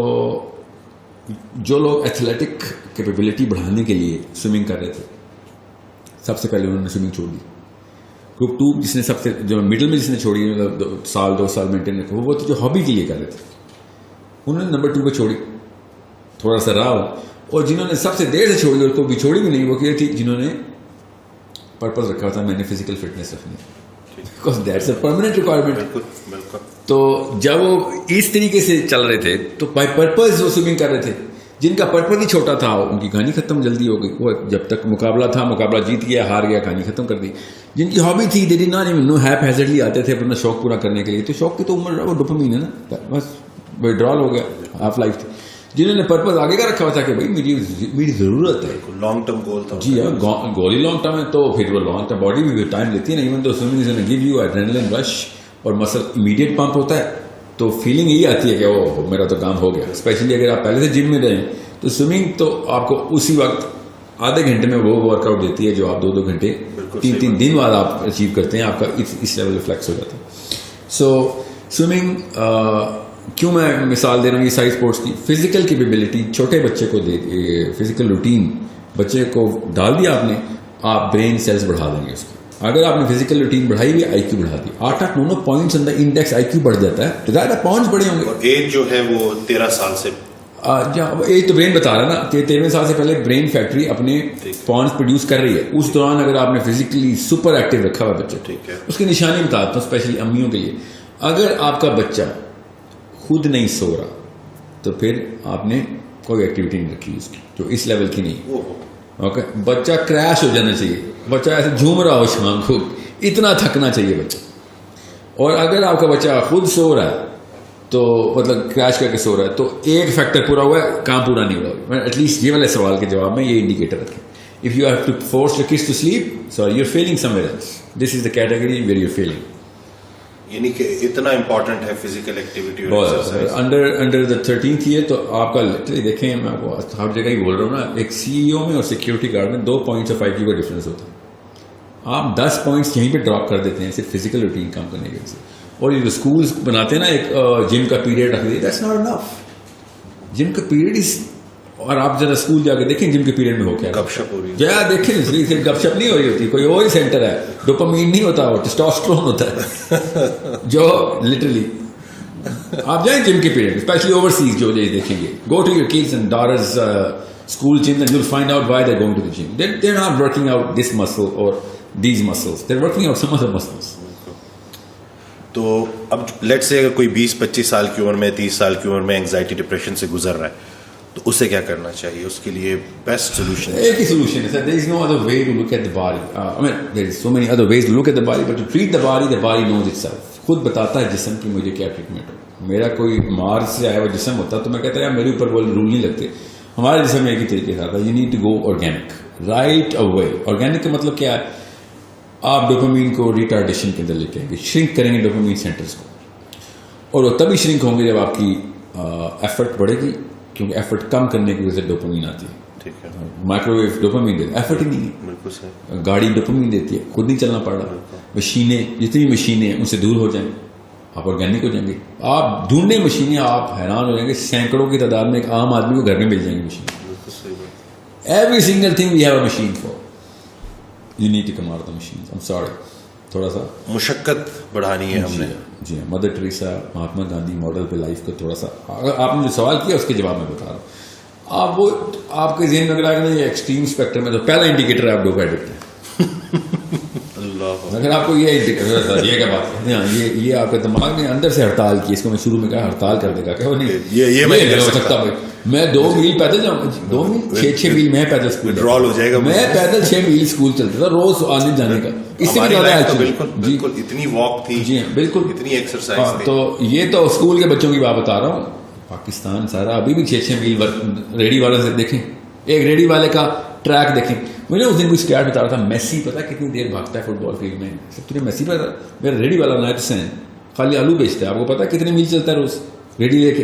جو لوگ ایتھلیٹک کیپیبلٹی بڑھانے کے لیے سوئمنگ کر رہے تھے, سب سے پہلے انہوں نے سوئمنگ چھوڑ دی. گروپ 2 جس نے سب سے جو مڈل میں جس نے چھوڑی, 1-2 سال مینٹین رکھا, وہ تو جو ہابی کے لیے کر رہے تھے, انہوں نے نمبر 2 پہ چھوڑی, تھوڑا سا رہا. اور جنہوں نے سب سے دیر سے چھوڑی اور کو بھی چھوڑی بھی نہیں, وہ کیا تھی جنہوں نے پرپز رکھا تھا میں نے فزیکل فٹنس رکھنی, because that's a permanent requirement. تو جب وہ اس طریقے سے چل رہے تھے تو بائی پرپز وہ سوئمنگ کر رہے تھے. جن کا پرپز ہی چھوٹا تھا ان کی کہانی ختم جلدی ہو گئی. وہ جب تک مقابلہ تھا, مقابلہ جیت گیا, ہار گیا, کہانی ختم کر دی. جن کی ہابی تھی they did not even know, haphazardly آتے تھے اپنا شوق پورا کرنے کے لیے, تو شوق کی تو عمر وہ ڈوپامین ہے نا, بس وڈرال ہو گیا, ہاف لائف تھی. جنہوں نے پرپز آگے کا رکھا ہوا تھا کہ بھائی میری ضرورت ہے, لانگ ٹرم گول تھا. جی ہاں, گول ہی لانگ ٹرم ہے, تو پھر وہ لانگ ٹرم باڈی بھی ٹائم لیتی ہے نا. ایون تو swimming is give you adrenaline رش اور مسل امیڈیٹ پمپ ہوتا ہے, تو فیلنگ یہی آتی ہے کہ وہ میرا تو کام ہو گیا. اسپیشلی اگر آپ پہلے سے جم میں رہیں تو سوئمنگ تو آپ کو اسی وقت آدھے گھنٹے میں وہ ورک آؤٹ دیتی ہے جو آپ 2-2 گھنٹے 3 دن بعد آپ اچیو کرتے ہیں. آپ کا اس لیول ریفلیکس ہو جاتا ہے. سو سوئمنگ کیوں میں مثال دے رہا ہوں یہ ساری اسپورٹس کی, فزیکل کیپیبلٹی چھوٹے بچے کو دے, فزیکل روٹین بچے کو ڈال دیا آپ نے, آپ برین سیلز بڑھا دیں گے اس کی. اگر آپ نے فزیکل روٹین بڑھائی ہوئی, آئی کیو بڑھا دی, 8-9 پوائنٹس اندر انڈیکس آئی کیو بڑھ جاتا ہے, تو زیادہ پوائنٹس بڑے ہوں گے. ایج جو ہے وہ 13 سال سے, ایج تو برین بتا رہا ہے نا کہ 13 سال سے پہلے برین فیکٹری اپنے پوائنٹس پروڈیوس کر رہی ہے. اس دوران اگر آپ نے فزیکلی سپر ایکٹیو رکھا ہوا بچہ, اس کی نشانی بتاتا ہوں اسپیشلی امیوں کے لیے. اگر آپ کا بچہ خود نہیں سو رہا تو پھر آپ نے کوئی ایکٹیویٹی نہیں رکھی اس کی جو اس لیول کی نہیں. اوکے, بچہ کریش ہو جانا چاہیے, بچہ ایسے جھوم رہا ہو شام کو, اتنا تھکنا چاہیے بچہ. اور اگر آپ کا بچہ خود سو رہا ہے تو مطلب کریش کر کے سو رہا ہے تو ایک فیکٹر پورا ہوا ہے, کام پورا نہیں ہوا. ایٹ لیسٹ یہ والے سوال کے جواب میں یہ انڈیکیٹر رکھیں. If you have to force your kids to sleep, so you are feeling somewhere else, this is the category where you are feeling. یعنی کہ اتنا امپورٹنٹ ہے physical activity. Under the 13th year تو آپ کا دیکھیں, میں آپ کو ہر جگہ ہی بول رہا ہوں نا, ایک CEO میں اور سیکورٹی گارڈ میں 2 پوائنٹس آف IQ کا ڈفرینس ہوتا ہے. آپ 10 پوائنٹس یہیں پہ ڈراپ کر دیتے ہیں صرف فزیکل روٹین کام کرنے کے وجہ سے. اور یہ اسکولس بناتے ہیں نا ایک جم کا پیریڈ رکھ دیتے, دیٹس ناٹ انف. جم کا پیریڈ از, اور آپ ذرا اسکول جا کے دیکھیں جم کے پیریڈ میں ہو کیا گپ شپ ہو رہی ہے. جا دیکھیں, صرف گپ شپ نہیں ہو رہی ہوتی, کوئی اور ہی سینٹر ہے, ڈوپامین نہیں ہوتا, وہ ٹیسٹوسٹرون ہوتا ہے جو لٹرلی. آپ جائیں جم کے پیریڈ, اسپیشلی اوورسیز جو دیکھیں گے, go to your kids and daughters school gym, then you'll find out why they're going to the gym. They're not working out this muscle or these muscles. They're working out some other muscles. تو اب late سے اگر کوئی 20-25 سال کی عمر میں 30 سال کی عمر میں اینگزائٹی ڈپریشن سے گزر رہا ہے تو اسے کیا کرنا چاہیے؟ اس کے لیے بیسٹ سولوشن ایک ہی سولوشن ہے سر. there is no other way to look at the body. I mean there is so many other ways to look at the body, but to treat the body knows itself. خود بتاتا ہے جسم کی مجھے کیا treatment ہو. میرا کوئی مارس سے آیا ہوا جسم ہوتا تو میں کہتا ہے یار میرے اوپر وہ رول نہیں لگتے. ہمارے جسم ایک ہی طریقے سے آتا ہے. You need to go organic right away. Organic کا مطلب کیا ہے؟ آپ ڈوپامین کو ریٹارڈیشن کے اندر لے کے آئیں گے, شرنک کریں گے ڈوپامین سینٹرز کو, اور وہ تبھی شرنک ہوں گے جب آپ کی ایفرٹ بڑھے گی, کیونکہ ایفرٹ کم کرنے کی وجہ سے ڈوپامین آتی ہے. ٹھیک ہے. مائکرو ویو ڈوپامین دیتی ہے, ایفرٹ ہی نہیں ہے. بالکل صحیح. گاڑی ڈوپامین دیتی ہے, خود نہیں چلنا پڑ رہا. مشینیں, جتنی مشینیں ہیں ان سے دور ہو جائیں, آپ آرگینک ہو جائیں گے. آپ ڈھونڈنے مشینیں, آپ حیران ہو جائیں گے, سینکڑوں کی تعداد میں ایک عام آدمی کو گھر میں مل جائیں گی machine. Every single thing we have a machine for. You need to come out of the machine. I'm sorry, تھوڑا سا مشقت بڑھانی ہے ہم نے. جی ہاں, Mother Teresa, Mahatma Gandhi model پہ لائف کو تھوڑا سا, اگر آپ نے جو سوال کیا اس کے جواب میں بتا رہا ہوں. آپ وہ آپ کے ذہن میں اگر آگے یہ ایکسٹریم اسپیکٹرم میں تو پہلا انڈیکیٹر ہے آپ ڈوپ ایڈکٹ ہیں. اگر آپ کو یہ انڈیکیٹر, یہ کیا بات ہے, یہ آپ کے دماغ نے اندر سے ہڑتال کی. اس کو میں شروع میں کہا ہڑتال کر دے گا کہ وہ نہیں یہ میں نہیں ہو سکتا بھائی. میں 2 میل پیدل جاؤں, 2 میل 6 میل میں پیدل اسکول ڈرال ہو جائے گا. میں پیدل 6 میل اسکول چلتا تھا روز آنے جانے کا. اس سے بالکل اتنی واک تھی. جی ہاں بالکل, اتنی ایکسرسائز تھی. تو یہ تو اسکول کے بچوں کی بات بتا رہا ہوں. پاکستان سارا ابھی بھی 6 میل ریڈی والے سے دیکھیں, ایک ریڈی والے کا ٹریک دیکھیں. مجھے اس دن کوئی اسکیٹ بتا رہا تھا, میسی پتا کتنی دیر بھاگتا ہے فٹ بال فیلڈ میں. سب تجھے میسی پتا, میرا ریڈی والا نائب حسین خالی آلو بیچتا ہے, آپ کو پتا کتنے میل چلتا ہے روز ریڈی لے کے.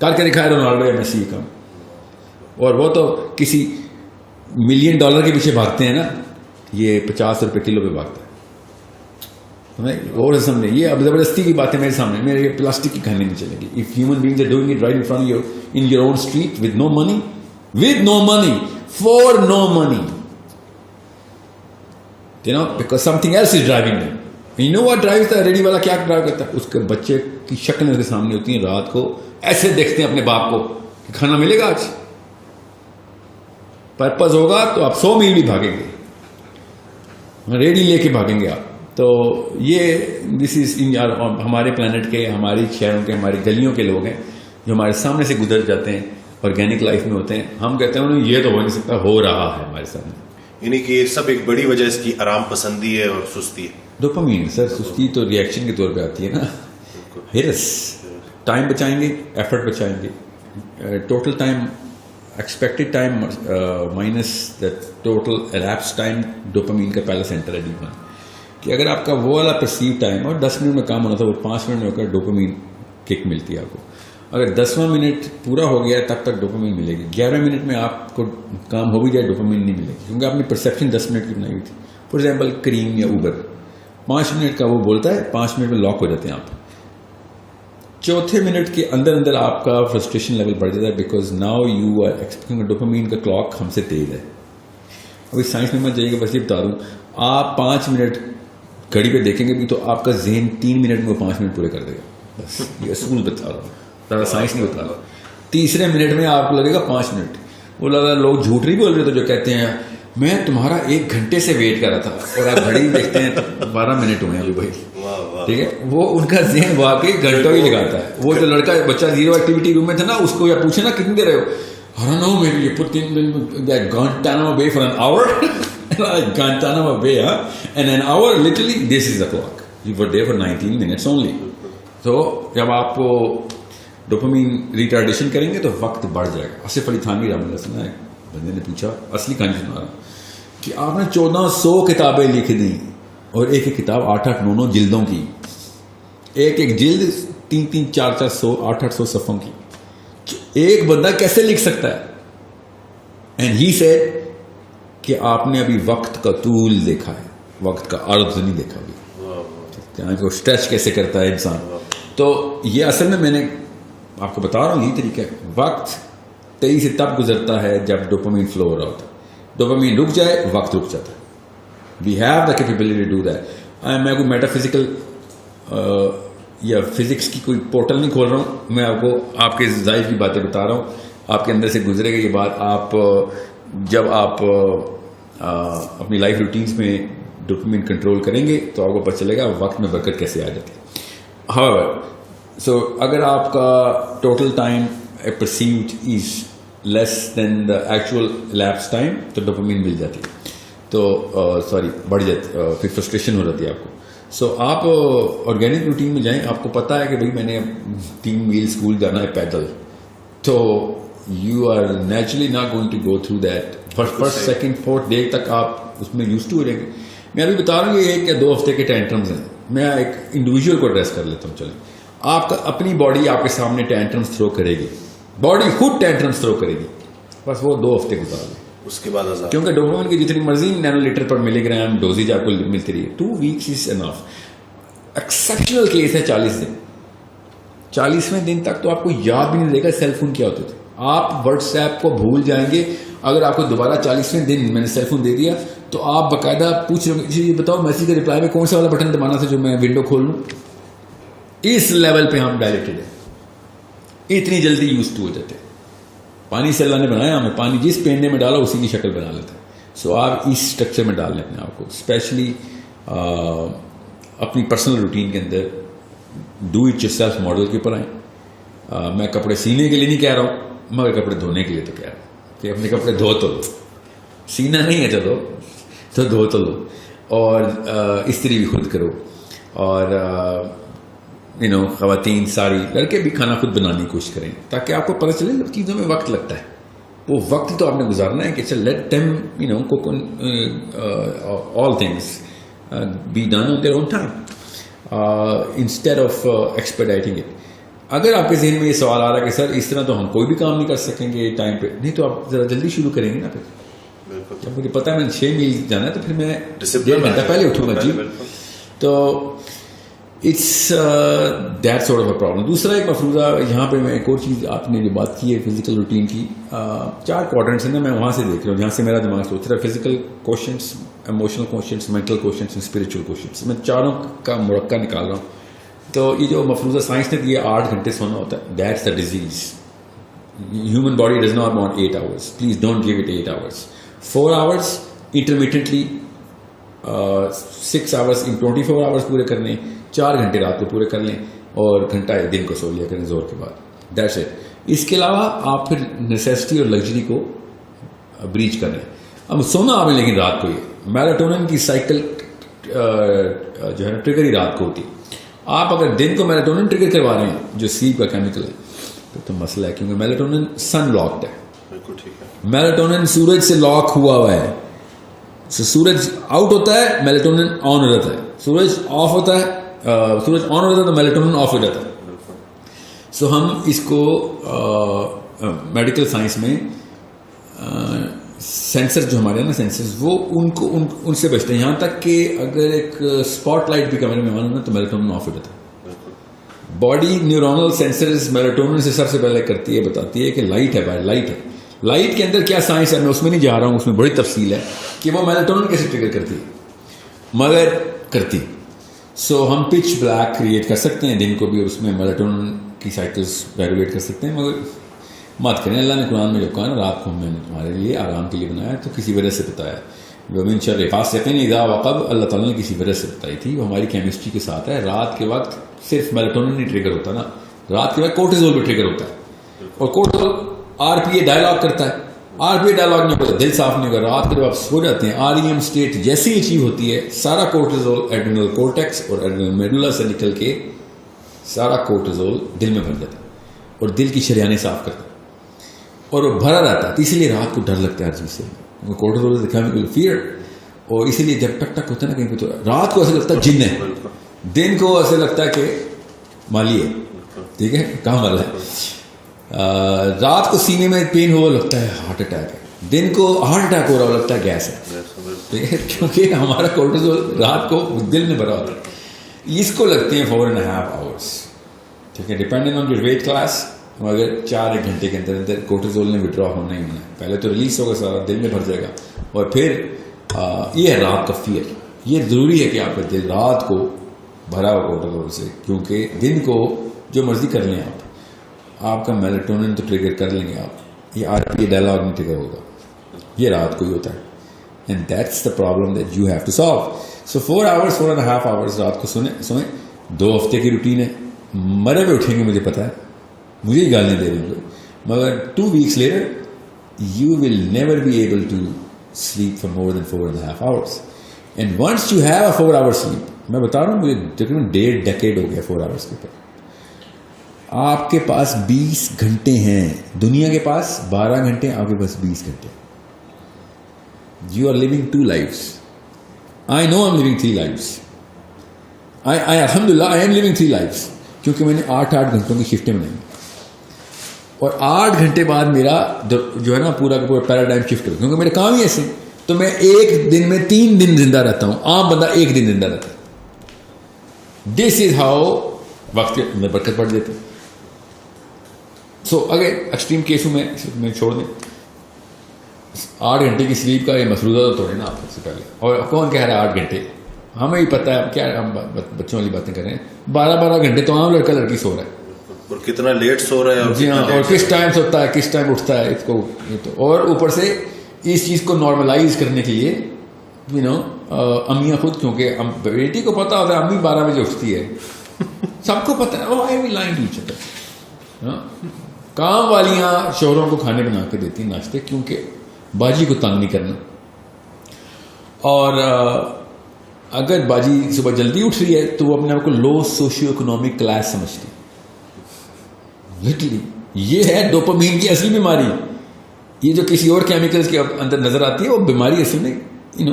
کر کے دکھایا رونالڈو یا میسی کا, اور وہ تو کسی $1 ملین کے پیچھے بھاگتے ہیں نا, یہ 50 روپے کلو پہ بھاگتا ہے. اور سامنے یہ اب زبردستی کی بات ہے میرے سامنے, میرے یہ پلاسٹک کی کہانی نہیں چلے گی. If human beings are doing it right in front your in your own street with no money for no money, you know, because something else is driving them. And you know what drives the ready والا, کیا drive کرتا ہے؟ اس کے بچے کی شکل اس کے سامنے ہوتی ہیں, رات کو ایسے دیکھتے ہیں اپنے باپ کو کہ کھانا ملے گا آج. پرپز ہوگا تو آپ 100 میل بھی بھاگیں گے, ریڈی لے کے بھاگیں گے آپ. تو یہ دس از ہمارے پلانٹ کے, ہماری شہروں کے, ہماری گلیوں کے لوگ ہیں جو ہمارے سامنے سے گزر جاتے ہیں, آرگینک لائف میں ہوتے ہیں. ہم کہتے ہیں انہیں یہ تو ہو نہیں سکتا, ہو رہا ہے ہمارے سامنے. یعنی کہ سب ایک بڑی وجہ اس کی آرام پسندی ہے اور سستی ہے. ڈوپامین سر, سستی تو ریئیکشن کے طور پہ آتی ہے نا. ہرس, ٹائم بچائیں گے, ایفرٹ بچائیں گے, total time expected time minus the total elapsed time. Dopamine کا پہلا سینٹر ہے ڈیپ میں, کہ اگر آپ کا وہ والا پرسیو ٹائم اور 10 منٹ میں کام ہونا تھا وہ 5 منٹ میں ہو کر ڈوپامین کک ملتی ہے آپ کو. اگر 10واں منٹ پورا ہو گیا تب تک ڈوپامین ملے گی. 11 منٹ میں آپ کو کام ہو بھی جائے ڈوپامین نہیں ملے گی, کیونکہ آپ نے پرسیپشن 10 منٹ کی بنائی ہوئی تھی. فار ایگزامپل کریم یا اوبر 5 منٹ کا وہ بولتا ہے, 5 منٹ میں لاک ہو جاتے ہیں آپ. چوتھے منٹ کے اندر اندر آپ کا فرسٹریشن لیول بڑھ جاتا ہے, because now you are expecting dopamine کا کلاک ہم سے تیز ہے. ابھی سائنس میں مت جائیے گا, بس یہ بتا دوں, آپ 5 منٹ گھڑی پہ دیکھیں گے بھی تو آپ کا ذہن 3 منٹ میں وہ 5 منٹ پورے کر دے گا. بس یہ اصول بتا رہا ہوں, زیادہ سائنس نہیں بتا رہا. تیسرے منٹ میں آپ کو لگے گا 5 منٹ. وہ لگا لوگ جھوٹ نہیں بول رہے تو جو کہتے ہیں میں تمہارا 1 گھنٹے سے ویٹ کر رہا تھا, اور آپ گھڑی دیکھتے ہیں 12 منٹ ہوئے ہیں ابھی بھائی. ٹھیک ہے, وہ ان کا ذہن واقعی گھنٹوں ہی لگاتا ہے. وہ جو لڑکا بچہ زیرو ایکٹیویٹی روم میں تھا نا, اس کو یا پوچھے نا کتنی دیر رہے ہو, I don't know, maybe you put in Guantanamo Bay for an hour. Guantanamo Bay, huh? And an hour, literally, this is the clock. You were there for 19 minutes only. تو جب آپ کو ڈوپامین ریٹارڈیشن کریں گے تو وقت بڑھ جائے گا. آصف علی تھانوی رحمۃ اللہ علیہ نے بندے نے پوچھا, اصلی کہانی سنا رہا ہوں, کہ آپ نے 1400 کتابیں لکھ دیں اور ایک ایک کتاب 8-9 جلدوں کی, ایک جلد 3-3, 400, 800 صفحوں کی, ایک بندہ کیسے لکھ سکتا ہے؟ اینڈ ہی سیڈ کہ آپ نے ابھی وقت کا طول دیکھا ہے, وقت کا عرض نہیں دیکھا ابھی, کو اسٹریچ کیسے کرتا ہے انسان. تو یہ اصل میں نے آپ کو بتا رہا ہوں, یہی طریقہ ہے. وقت تیزی سے تب گزرتا ہے جب ڈوپامین فلو ہو رہا ہوتا ہے. ڈوپامین رک جائے, وقت رک جاتا ہے. We have the capability to do that. میں کوئی میٹا فزیکل یا فزکس کی کوئی پورٹل نہیں کھول رہا ہوں, میں آپ کو آپ کے ظاہر کی باتیں بتا رہا ہوں. آپ کے اندر سے گزرے گا یہ بات. آپ جب آپ اپنی لائف روٹینز میں ڈوپامین کنٹرول کریں گے تو آپ کو پتہ چلے گا وقت میں برکت کیسے آ جاتی ہے. However, so اگر آپ کا total time perceived is less than the actual lapse time تو ڈوپامین مل جاتی ہے, تو بڑھ جاتی, پھر فرسٹریشن ہو جاتی ہے آپ کو. سو آپ آرگینک روٹین میں جائیں. آپ کو پتہ ہے کہ بھائی میں نے 3 میل اسکول جانا ہے پیدل, تو you are naturally not going to go through that. First second fourth day تک آپ اس میں یوز ٹو ہو جائیں گے. میں ابھی بتا رہا ہوں یہ 1 یا 2 ہفتے کے ٹینٹرمز ہیں. میں ایک انڈیویجول کو ایڈریس کر لیتا ہوں. چلیں, آپ کا اپنی باڈی آپ کے سامنے ٹینٹرمز تھرو کرے گی, باڈی خود ٹینٹرمز تھرو کرے گی, بس وہ 2 ہفتے گزار لیں. اس کے بعد کیونکہ ڈوپامین کی جتنی مرضی نینو لیٹر پر ملی گرام ڈوزیج آپ کو ملتی رہی ہے. 2 weeks از انف. ایکسیپشنل کیس ہے 40 دن. 40ویں دن تک تو آپ کو یاد بھی نہیں رہے گا سیل فون کیا ہوتے تھے. آپ واٹس ایپ کو بھول جائیں گے. اگر آپ کو دوبارہ 40ویں دن میں نے سیل فون دے دیا تو آپ باقاعدہ پوچھ رہے ہوں یہ بتاؤ میسیج کے رپلائی میں کون سا والا بٹن دبانا تھا جو میں ونڈو کھول لوں. اس لیول پہ ہم ڈائریکٹڈ ہیں, اتنی جلدی یوز ٹو ہو جاتے ہیں. پانی سے اللہ نے بنایا ہمیں, پانی جس پینڈے میں ڈالا اسی کی شکل بنا لیتا ہے. سو آپ اس اسٹرکچر میں ڈال لیں اپنے آپ کو, اسپیشلی اپنی پرسنل روٹین کے اندر do it yourself model کے اوپر آئیں. میں کپڑے سینے کے لیے نہیں کہہ رہا ہوں, مگر کپڑے دھونے کے لیے تو کہہ رہا ہوں کہ اپنے کپڑے دھو تو لو. سینا نہیں ہے چلو تو دھو تو لو, اور استری بھی خود کرو. اور خواتین ساری لڑکے بھی کھانا خود بنانے کی کوشش کریں تاکہ آپ کو پتہ چلے چیزوں میں وقت لگتا ہے. وہ وقت تو آپ نے گزارنا ہے کہ چل let them cook all things be done on their own time instead of expediting it. اگر آپ کے ذہن میں یہ سوال آ رہا ہے کہ سر اس طرح تو ہم کوئی بھی کام نہیں کر سکیں گے ٹائم پہ, نہیں تو آپ ذرا جلدی شروع کریں گے نا. پھر جب مجھے پتا ہے میں 6 میل جانا ہے تو پھر میں 1.5 گھنٹہ پہلے اٹھوں گا. جی, تو it's that sort of a problem. دوسرا ایک مفروضہ یہاں پہ میں ایک اور چیز آپ نے جو بات کی ہے فزیکل روٹین کی, 4 کوارٹرنٹس ہیں نا, میں وہاں سے دیکھ رہا ہوں جہاں سے میرا دماغ سوچ رہا ہے. Physical questions, emotional questions, mental questions, spiritual questions. میں چاروں کا مرکب نکال رہا ہوں. تو یہ جو مفروضہ سائنس نے دیا 8 گھنٹے سونا ہوتا ہے, that's the disease. Human body does not want 8 hours. Please don't give it 8 hours. 4 hours انٹرمیٹنٹلی, 6 hours in 24 hours پورے کر لیں, 4 گھنٹے رات کو پورے کر لیں, اور گھنٹہ دن کو سو لیا کریں زور کے بعد. That's it. اس کے علاوہ آپ پھر نیسیسٹی اور لگژری کو بریچ کر لیں. اب سونا آپ نے لیکن رات کو ہی, میلاٹونن کی سائیکل جو ہے نا ٹریگر ہی رات کو ہوتی. آپ اگر دن کو میلاٹونن ٹریگر کروا رہے ہیں جو سلیپ کا کیمیکل ہے تو مسئلہ ہے, کیونکہ میلاٹونن سن لاکڈ ہے. میلاٹونن سورج سے لاک ہوا ہے. سورج آؤٹ ہوتا ہے میلاٹونن آن ہو جاتا ہے, سورج آف ہوتا ہے, سورج آن ہو جاتا ہے تو میلاٹونن آف ہو جاتا ہے. سو ہم اس کو میڈیکل سائنس میں سینسر جو ہمارے ہیں نا سینسرز, وہ ان سے بچتے ہیں. یہاں تک کہ اگر ایک اسپاٹ لائٹ بھی کمرے میں مانو نا تو میلاٹونن آف ہو جاتا ہے. باڈی نیورونل سینسرز میلاٹونن سے سب سے پہلے کرتی ہے, بتاتی ہے کہ لائٹ ہے باہر, لائٹ ہے. لائٹ کے اندر کیا سائنس ہے میں اس میں نہیں جا رہا ہوں, اس میں بڑی تفصیل ہے کہ وہ میلاٹونن کیسے ٹریگر کرتی ہے, مگر کرتی. سو ہم پچ بلیک کریٹ کر سکتے ہیں دن کو بھی, اور اس میں میلاٹونن کی سائیکلز ریگولیٹ کر سکتے ہیں, مگر مت کریں. اللہ نے قرآن میں جو کہا نا رات کو میں نے تمہارے لیے آرام کے لیے بنایا, تو کسی وجہ سے بتایا. ومن شر غاسق اذا وقب, اللہ تعالیٰ نے کسی وجہ سے بتائی تھی, وہ ہماری کیمسٹری کے ساتھ ہے. رات کے وقت صرف میلاٹونن نہیں ٹریگر ہوتا نا, رات کے وقت کورٹیزول بھی ٹریگر ہوتا ہے, اور کورٹیزول RPA ڈائلاگ کرتا ہے. RPA ڈائلاگ نہیں ہوتا, دل صاف نہیں ہوگا. رات کے جب آپ سو جاتے ہیں REM اسٹیٹ جیسی اچیو ہوتی ہے, سارا کورٹیزول ایڈرینل کورٹیکس اور ایڈرینل میڈولا سے نکل کے سارا کورٹیزول دل میں بھر جاتا ہے, اور دل کی شریانیں صاف کرتا ہے, اور وہ بھرا رہتا ہے. اسی لیے رات کو ڈر لگتا ہے ہر چیز سے, کورٹیزول دکھا میں فیئر, اور اسی لیے جب ٹک ٹک ہوتا ہے نا کہیں پہ, تو رات کو ایسا لگتا ہے جن ہے, دن کو ایسا لگتا ہے کہ مالی ہے, ٹھیک ہے, کام والا ہے. رات کو سینے میں پین ہوا لگتا ہے ہارٹ اٹیک ہے, دن کو ہارٹ اٹیک ہو رہا لگتا ہے گیس ہے, ٹھیک ہے, کیونکہ ہمارا کورٹیزول رات کو دل میں بھرا ہوتا ہے. اس کو لگتے ہیں 4.5 hours, ٹھیک ہے, depending on your weight class. مگر 4-1 گھنٹے کے اندر اندر کورٹیزول نے وڈرا ہونا ہی ہونا ہے. پہلے تو ریلیز ہوگا سارا, دل میں بھر جائے گا, اور پھر یہ ہے رات کا فیئر. یہ ضروری ہے کہ آپ کا دل رات کو بھرا ہو کورٹیزول سے, کیونکہ دن کو جو مرضی کر لیں آپ کا میلاٹونن تو ٹریگر کر لیں گے آپ, یہ آپ یہ ڈائلاگ نہیں ٹریگر ہوگا, یہ رات کو ہی ہوتا ہے. And that's the problem that you have to solve. So 4 hours 4.5 hours رات کو سوئیں. 2 ہفتے کی روٹین ہے, مرے ہوئے اٹھیں گے مجھے پتا ہے, مجھے ہی گال نہیں دے رہے, مگر 2 weeks later you will never be able to sleep for more than 4.5 hours. And once you have a 4 hour sleep, میں بتا رہا ہوں مجھے تقریباً 1.5 decade ہو گیا 4 hours کے اوپر. آپ کے پاس 20 گھنٹے ہیں, دنیا کے پاس 12 گھنٹے, آپ کے پاس 20 گھنٹے. You are living 2 lives. I know I'm living 3 lives. I alhamdulillah I am living 3 lives, کیونکہ میں نے 8 گھنٹوں کی شفٹیں بنائی, اور 8 گھنٹے بعد میرا جو ہے نا پورا کا پورا پیراڈائم شفٹ ہو, کیونکہ میرے کام ہی ایسے, تو میں ایک دن میں 3 دن زندہ رہتا ہوں, عام بندہ 1 دن زندہ رہتا ہے. دس از ہاؤ وقت میں برکت پڑ دیتی. سو اگر ایکسٹریم کیسوں میں چھوڑ دیں, 8 گھنٹے کی سلیپ کا یہ مسودہ تو توڑے نا آپ سب سے پہلے. اور کون کہہ رہا ہے 8 گھنٹے, ہمیں ہی پتہ ہے کیا, ہم بچوں والی باتیں کر رہے ہیں. 12 گھنٹے تو عام لڑکا لڑکی سو رہا ہے, اور کتنا لیٹ سو رہا ہے, جی ہاں, اور کس ٹائم سوتا ہے, کس ٹائم اٹھتا ہے, اس کو اور اوپر سے اس چیز کو نارملائز کرنے کے لیے امیاں خود, کیونکہ بیٹی کو پتا ہوتا ہے امی 12 بجے اٹھتی ہے, سب کو پتا ہے. کام والیاں شوہروں کو کھانے بنا کے دیتی ناشتے, کیونکہ باجی کو تنگ نہیں کرنا. اور اگر باجی صبح جلدی اٹھ رہی ہے تو وہ اپنے آپ کو لو سوشیو اکنامک کلاس سمجھتی. لٹرلی یہ ہے ڈوپامین کی اصلی بیماری. یہ جو کسی اور کیمیکلز کے اندر نظر آتی ہے وہ بیماری اصل میں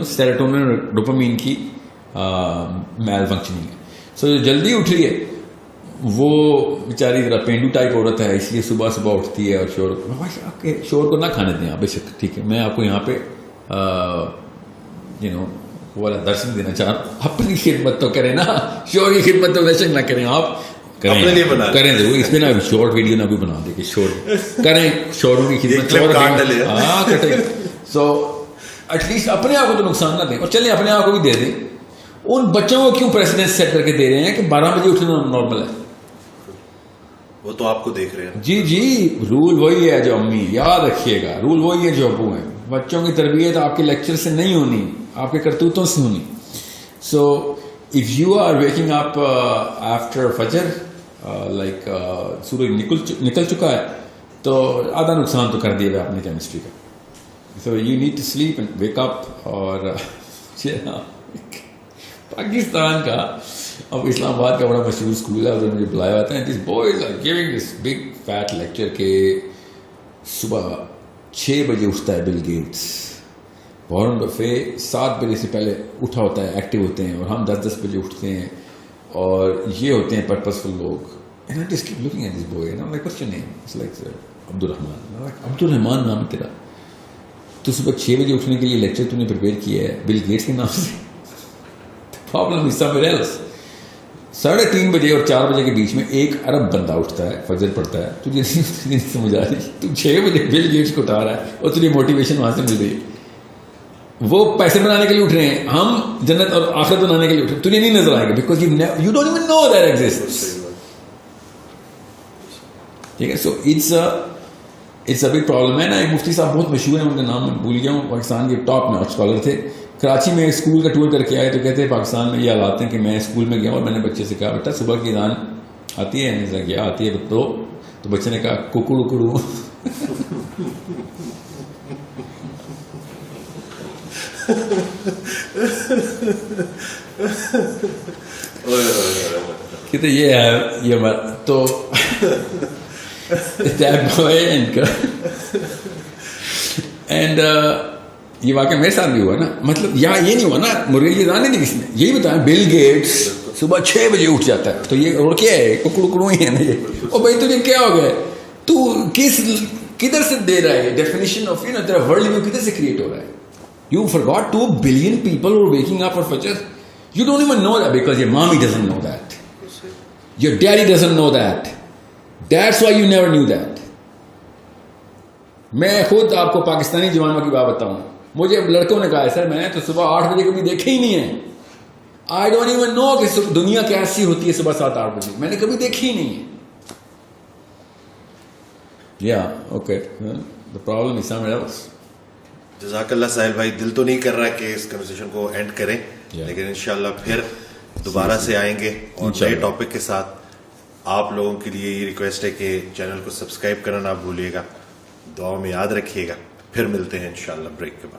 سیروٹونن اور ڈوپامین کی میل فنکشننگ ہے. سو جو جلدی اٹھ رہی ہے وہ بیچاری ذرا پینڈو ٹائپ عورت ہے, اس لیے صبح اٹھتی ہے, اور شور کو نہ کھانے دیں آپ, بے شک ٹھیک ہے. میں آپ کو یہاں پہ والا درس دینا چاہ رہا ہوں, اپنی خدمت تو کریں نا, شور کی خدمت تو ویسے نہ کریں آپ, کریں ضرور. اس میں نا شارٹ ویڈیو نہ بھی بنا دے کہ شور کریں, شوروں کی خدمت کٹیں. سو ایٹ لیسٹ اپنے آپ کو تو نقصان نہ دیں, اور چلیں اپنے آپ کو بھی دے دیں. ان بچوں کو کیوں پریسیڈنس سیٹ کر کے دے رہے ہیں کہ 12 بجے اٹھنا نارمل ہے؟ وہ تو آپ کو دیکھ رہے ہیں. جی رول وہی ہے جو امی, یاد رکھیے گا, رول وہی ہے جو ابو ہیں. بچوں کی تربیت آپ کے لیکچر سے نہیں ہونی, آپ کے کرتوتوں سے ہونی. So if you are waking up after فجر, لائک سورج نکل چکا ہے, تو آدھا نقصان تو کر دیا ہے آپ نے کیمسٹری کا. So you need to sleep and wake up. اور پاکستان کا اب اسلام آباد کا بڑا مشہور اسکول ہے, ادھر مجھے بلایا جاتا ہے. This boys are giving this big fat lecture کہ صبح 6 بجے اٹھتا ہے بل گیٹس, وارن بفے 7 بجے سے پہلے اٹھا ہوتا ہے, ایکٹیو ہوتے ہیں, اور ہم 10 بجے اٹھتے ہیں, اور یہ ہوتے ہیں پرپزفل لوگ. And I just keep looking at this boy and I'm like, what's your name? It's like Abdurrahman. I'm like, Abdurrahman نام ہے تیرا, تو صبح 6 بجے اٹھنے کے لیے لیکچر تو نے پریپیئر کیا ہے بل گیٹس کے نام سے. Problem is somewhere else. 3:30 بجے اور 4 بجے کے بیچ میں 1 ارب بندہ اٹھتا ہے, فجر پڑتا ہے. تجھے نہیں سمجھ آ رہی, تو 6 بجے بل گیٹس کو اٹھا رہا ہے, اور تجھے موٹیویشن وہاں سے مل رہی ہے. وہ پیسے بنانے کے لیے اٹھ رہے ہیں, ہم جنت اور آخرت بنانے کے لیے اٹھ رہے ہیں. تجھے نہیں نظر آئے گا because you don't even know that exists. ٹھیک ہے. So it's a big problem ہے نا. ایک مفتی صاحب بہت مشہور ہیں, ان کا نام میں بھول گیا ہوں, پاکستان کے ٹاپ ناچ اسکالر تھے. کراچی میں اسکول کا ٹور کر کے آئے تو کہتے ہیں پاکستان میں یہ حالات ہیں کہ میں اسکول میں گیا اور میں نے بچے سے کہا بیٹا صبح کی اذان آتی ہے, کیا آتی ہے تو بچے نے کہا ککڑو کڑو. کہتے یہ ہے یہ ہمارا تو اینڈ یہ واقعہ میرے ساتھ بھی ہوا نا. مطلب یہاں یہ نہیں ہوا نا, مرغے کی اذان نہیں دی کس نے, یہی بتایا بل گیٹس صبح 6 بجے اٹھ جاتا ہے. تو یہ اور کیا ہے, ککڑو کڑو ہی ہے نا یہ. اور بھائی تجھے کیا ہو گیا, تو کدھر سے دے رہا ہے ڈیفینیشن آف تیرا ورلڈ ویو کدھر سے کریٹ ہو رہا ہے. You forgot 2 billion people who are waking up for Fajr. You don't even know that because your mommy doesn't know that. Your daddy doesn't know that. That's why you never knew that. میں خود آپ کو پاکستانی جوانوں کی بات بتاؤں, مجھے لڑکوں نے کہا ہے سر میں نے تو صبح 8 بجے کبھی دیکھے ہی نہیں ہے. I don't even know کہ دنیا کیسی ہوتی ہے صبح 7-8 بجے, میں نے کبھی دیکھی ہی نہیں ہے. Yeah, okay. the problem is somewhere else. جزاک اللہ ساحل بھائی. دل تو نہیں کر رہا کہ اس کنورسیشن کو اینڈ کریں, لیکن انشاءاللہ پھر دوبارہ سے آئیں گے اور نئے ٹاپک کے ساتھ. آپ لوگوں کے لیے یہ ریکویسٹ ہے کہ چینل کو سبسکرائب کرنا نہ بھولیے گا, دعاؤں میں یاد رکھیے گا. پھر ملتے ہیں انشاءاللہ بریک کے بعد.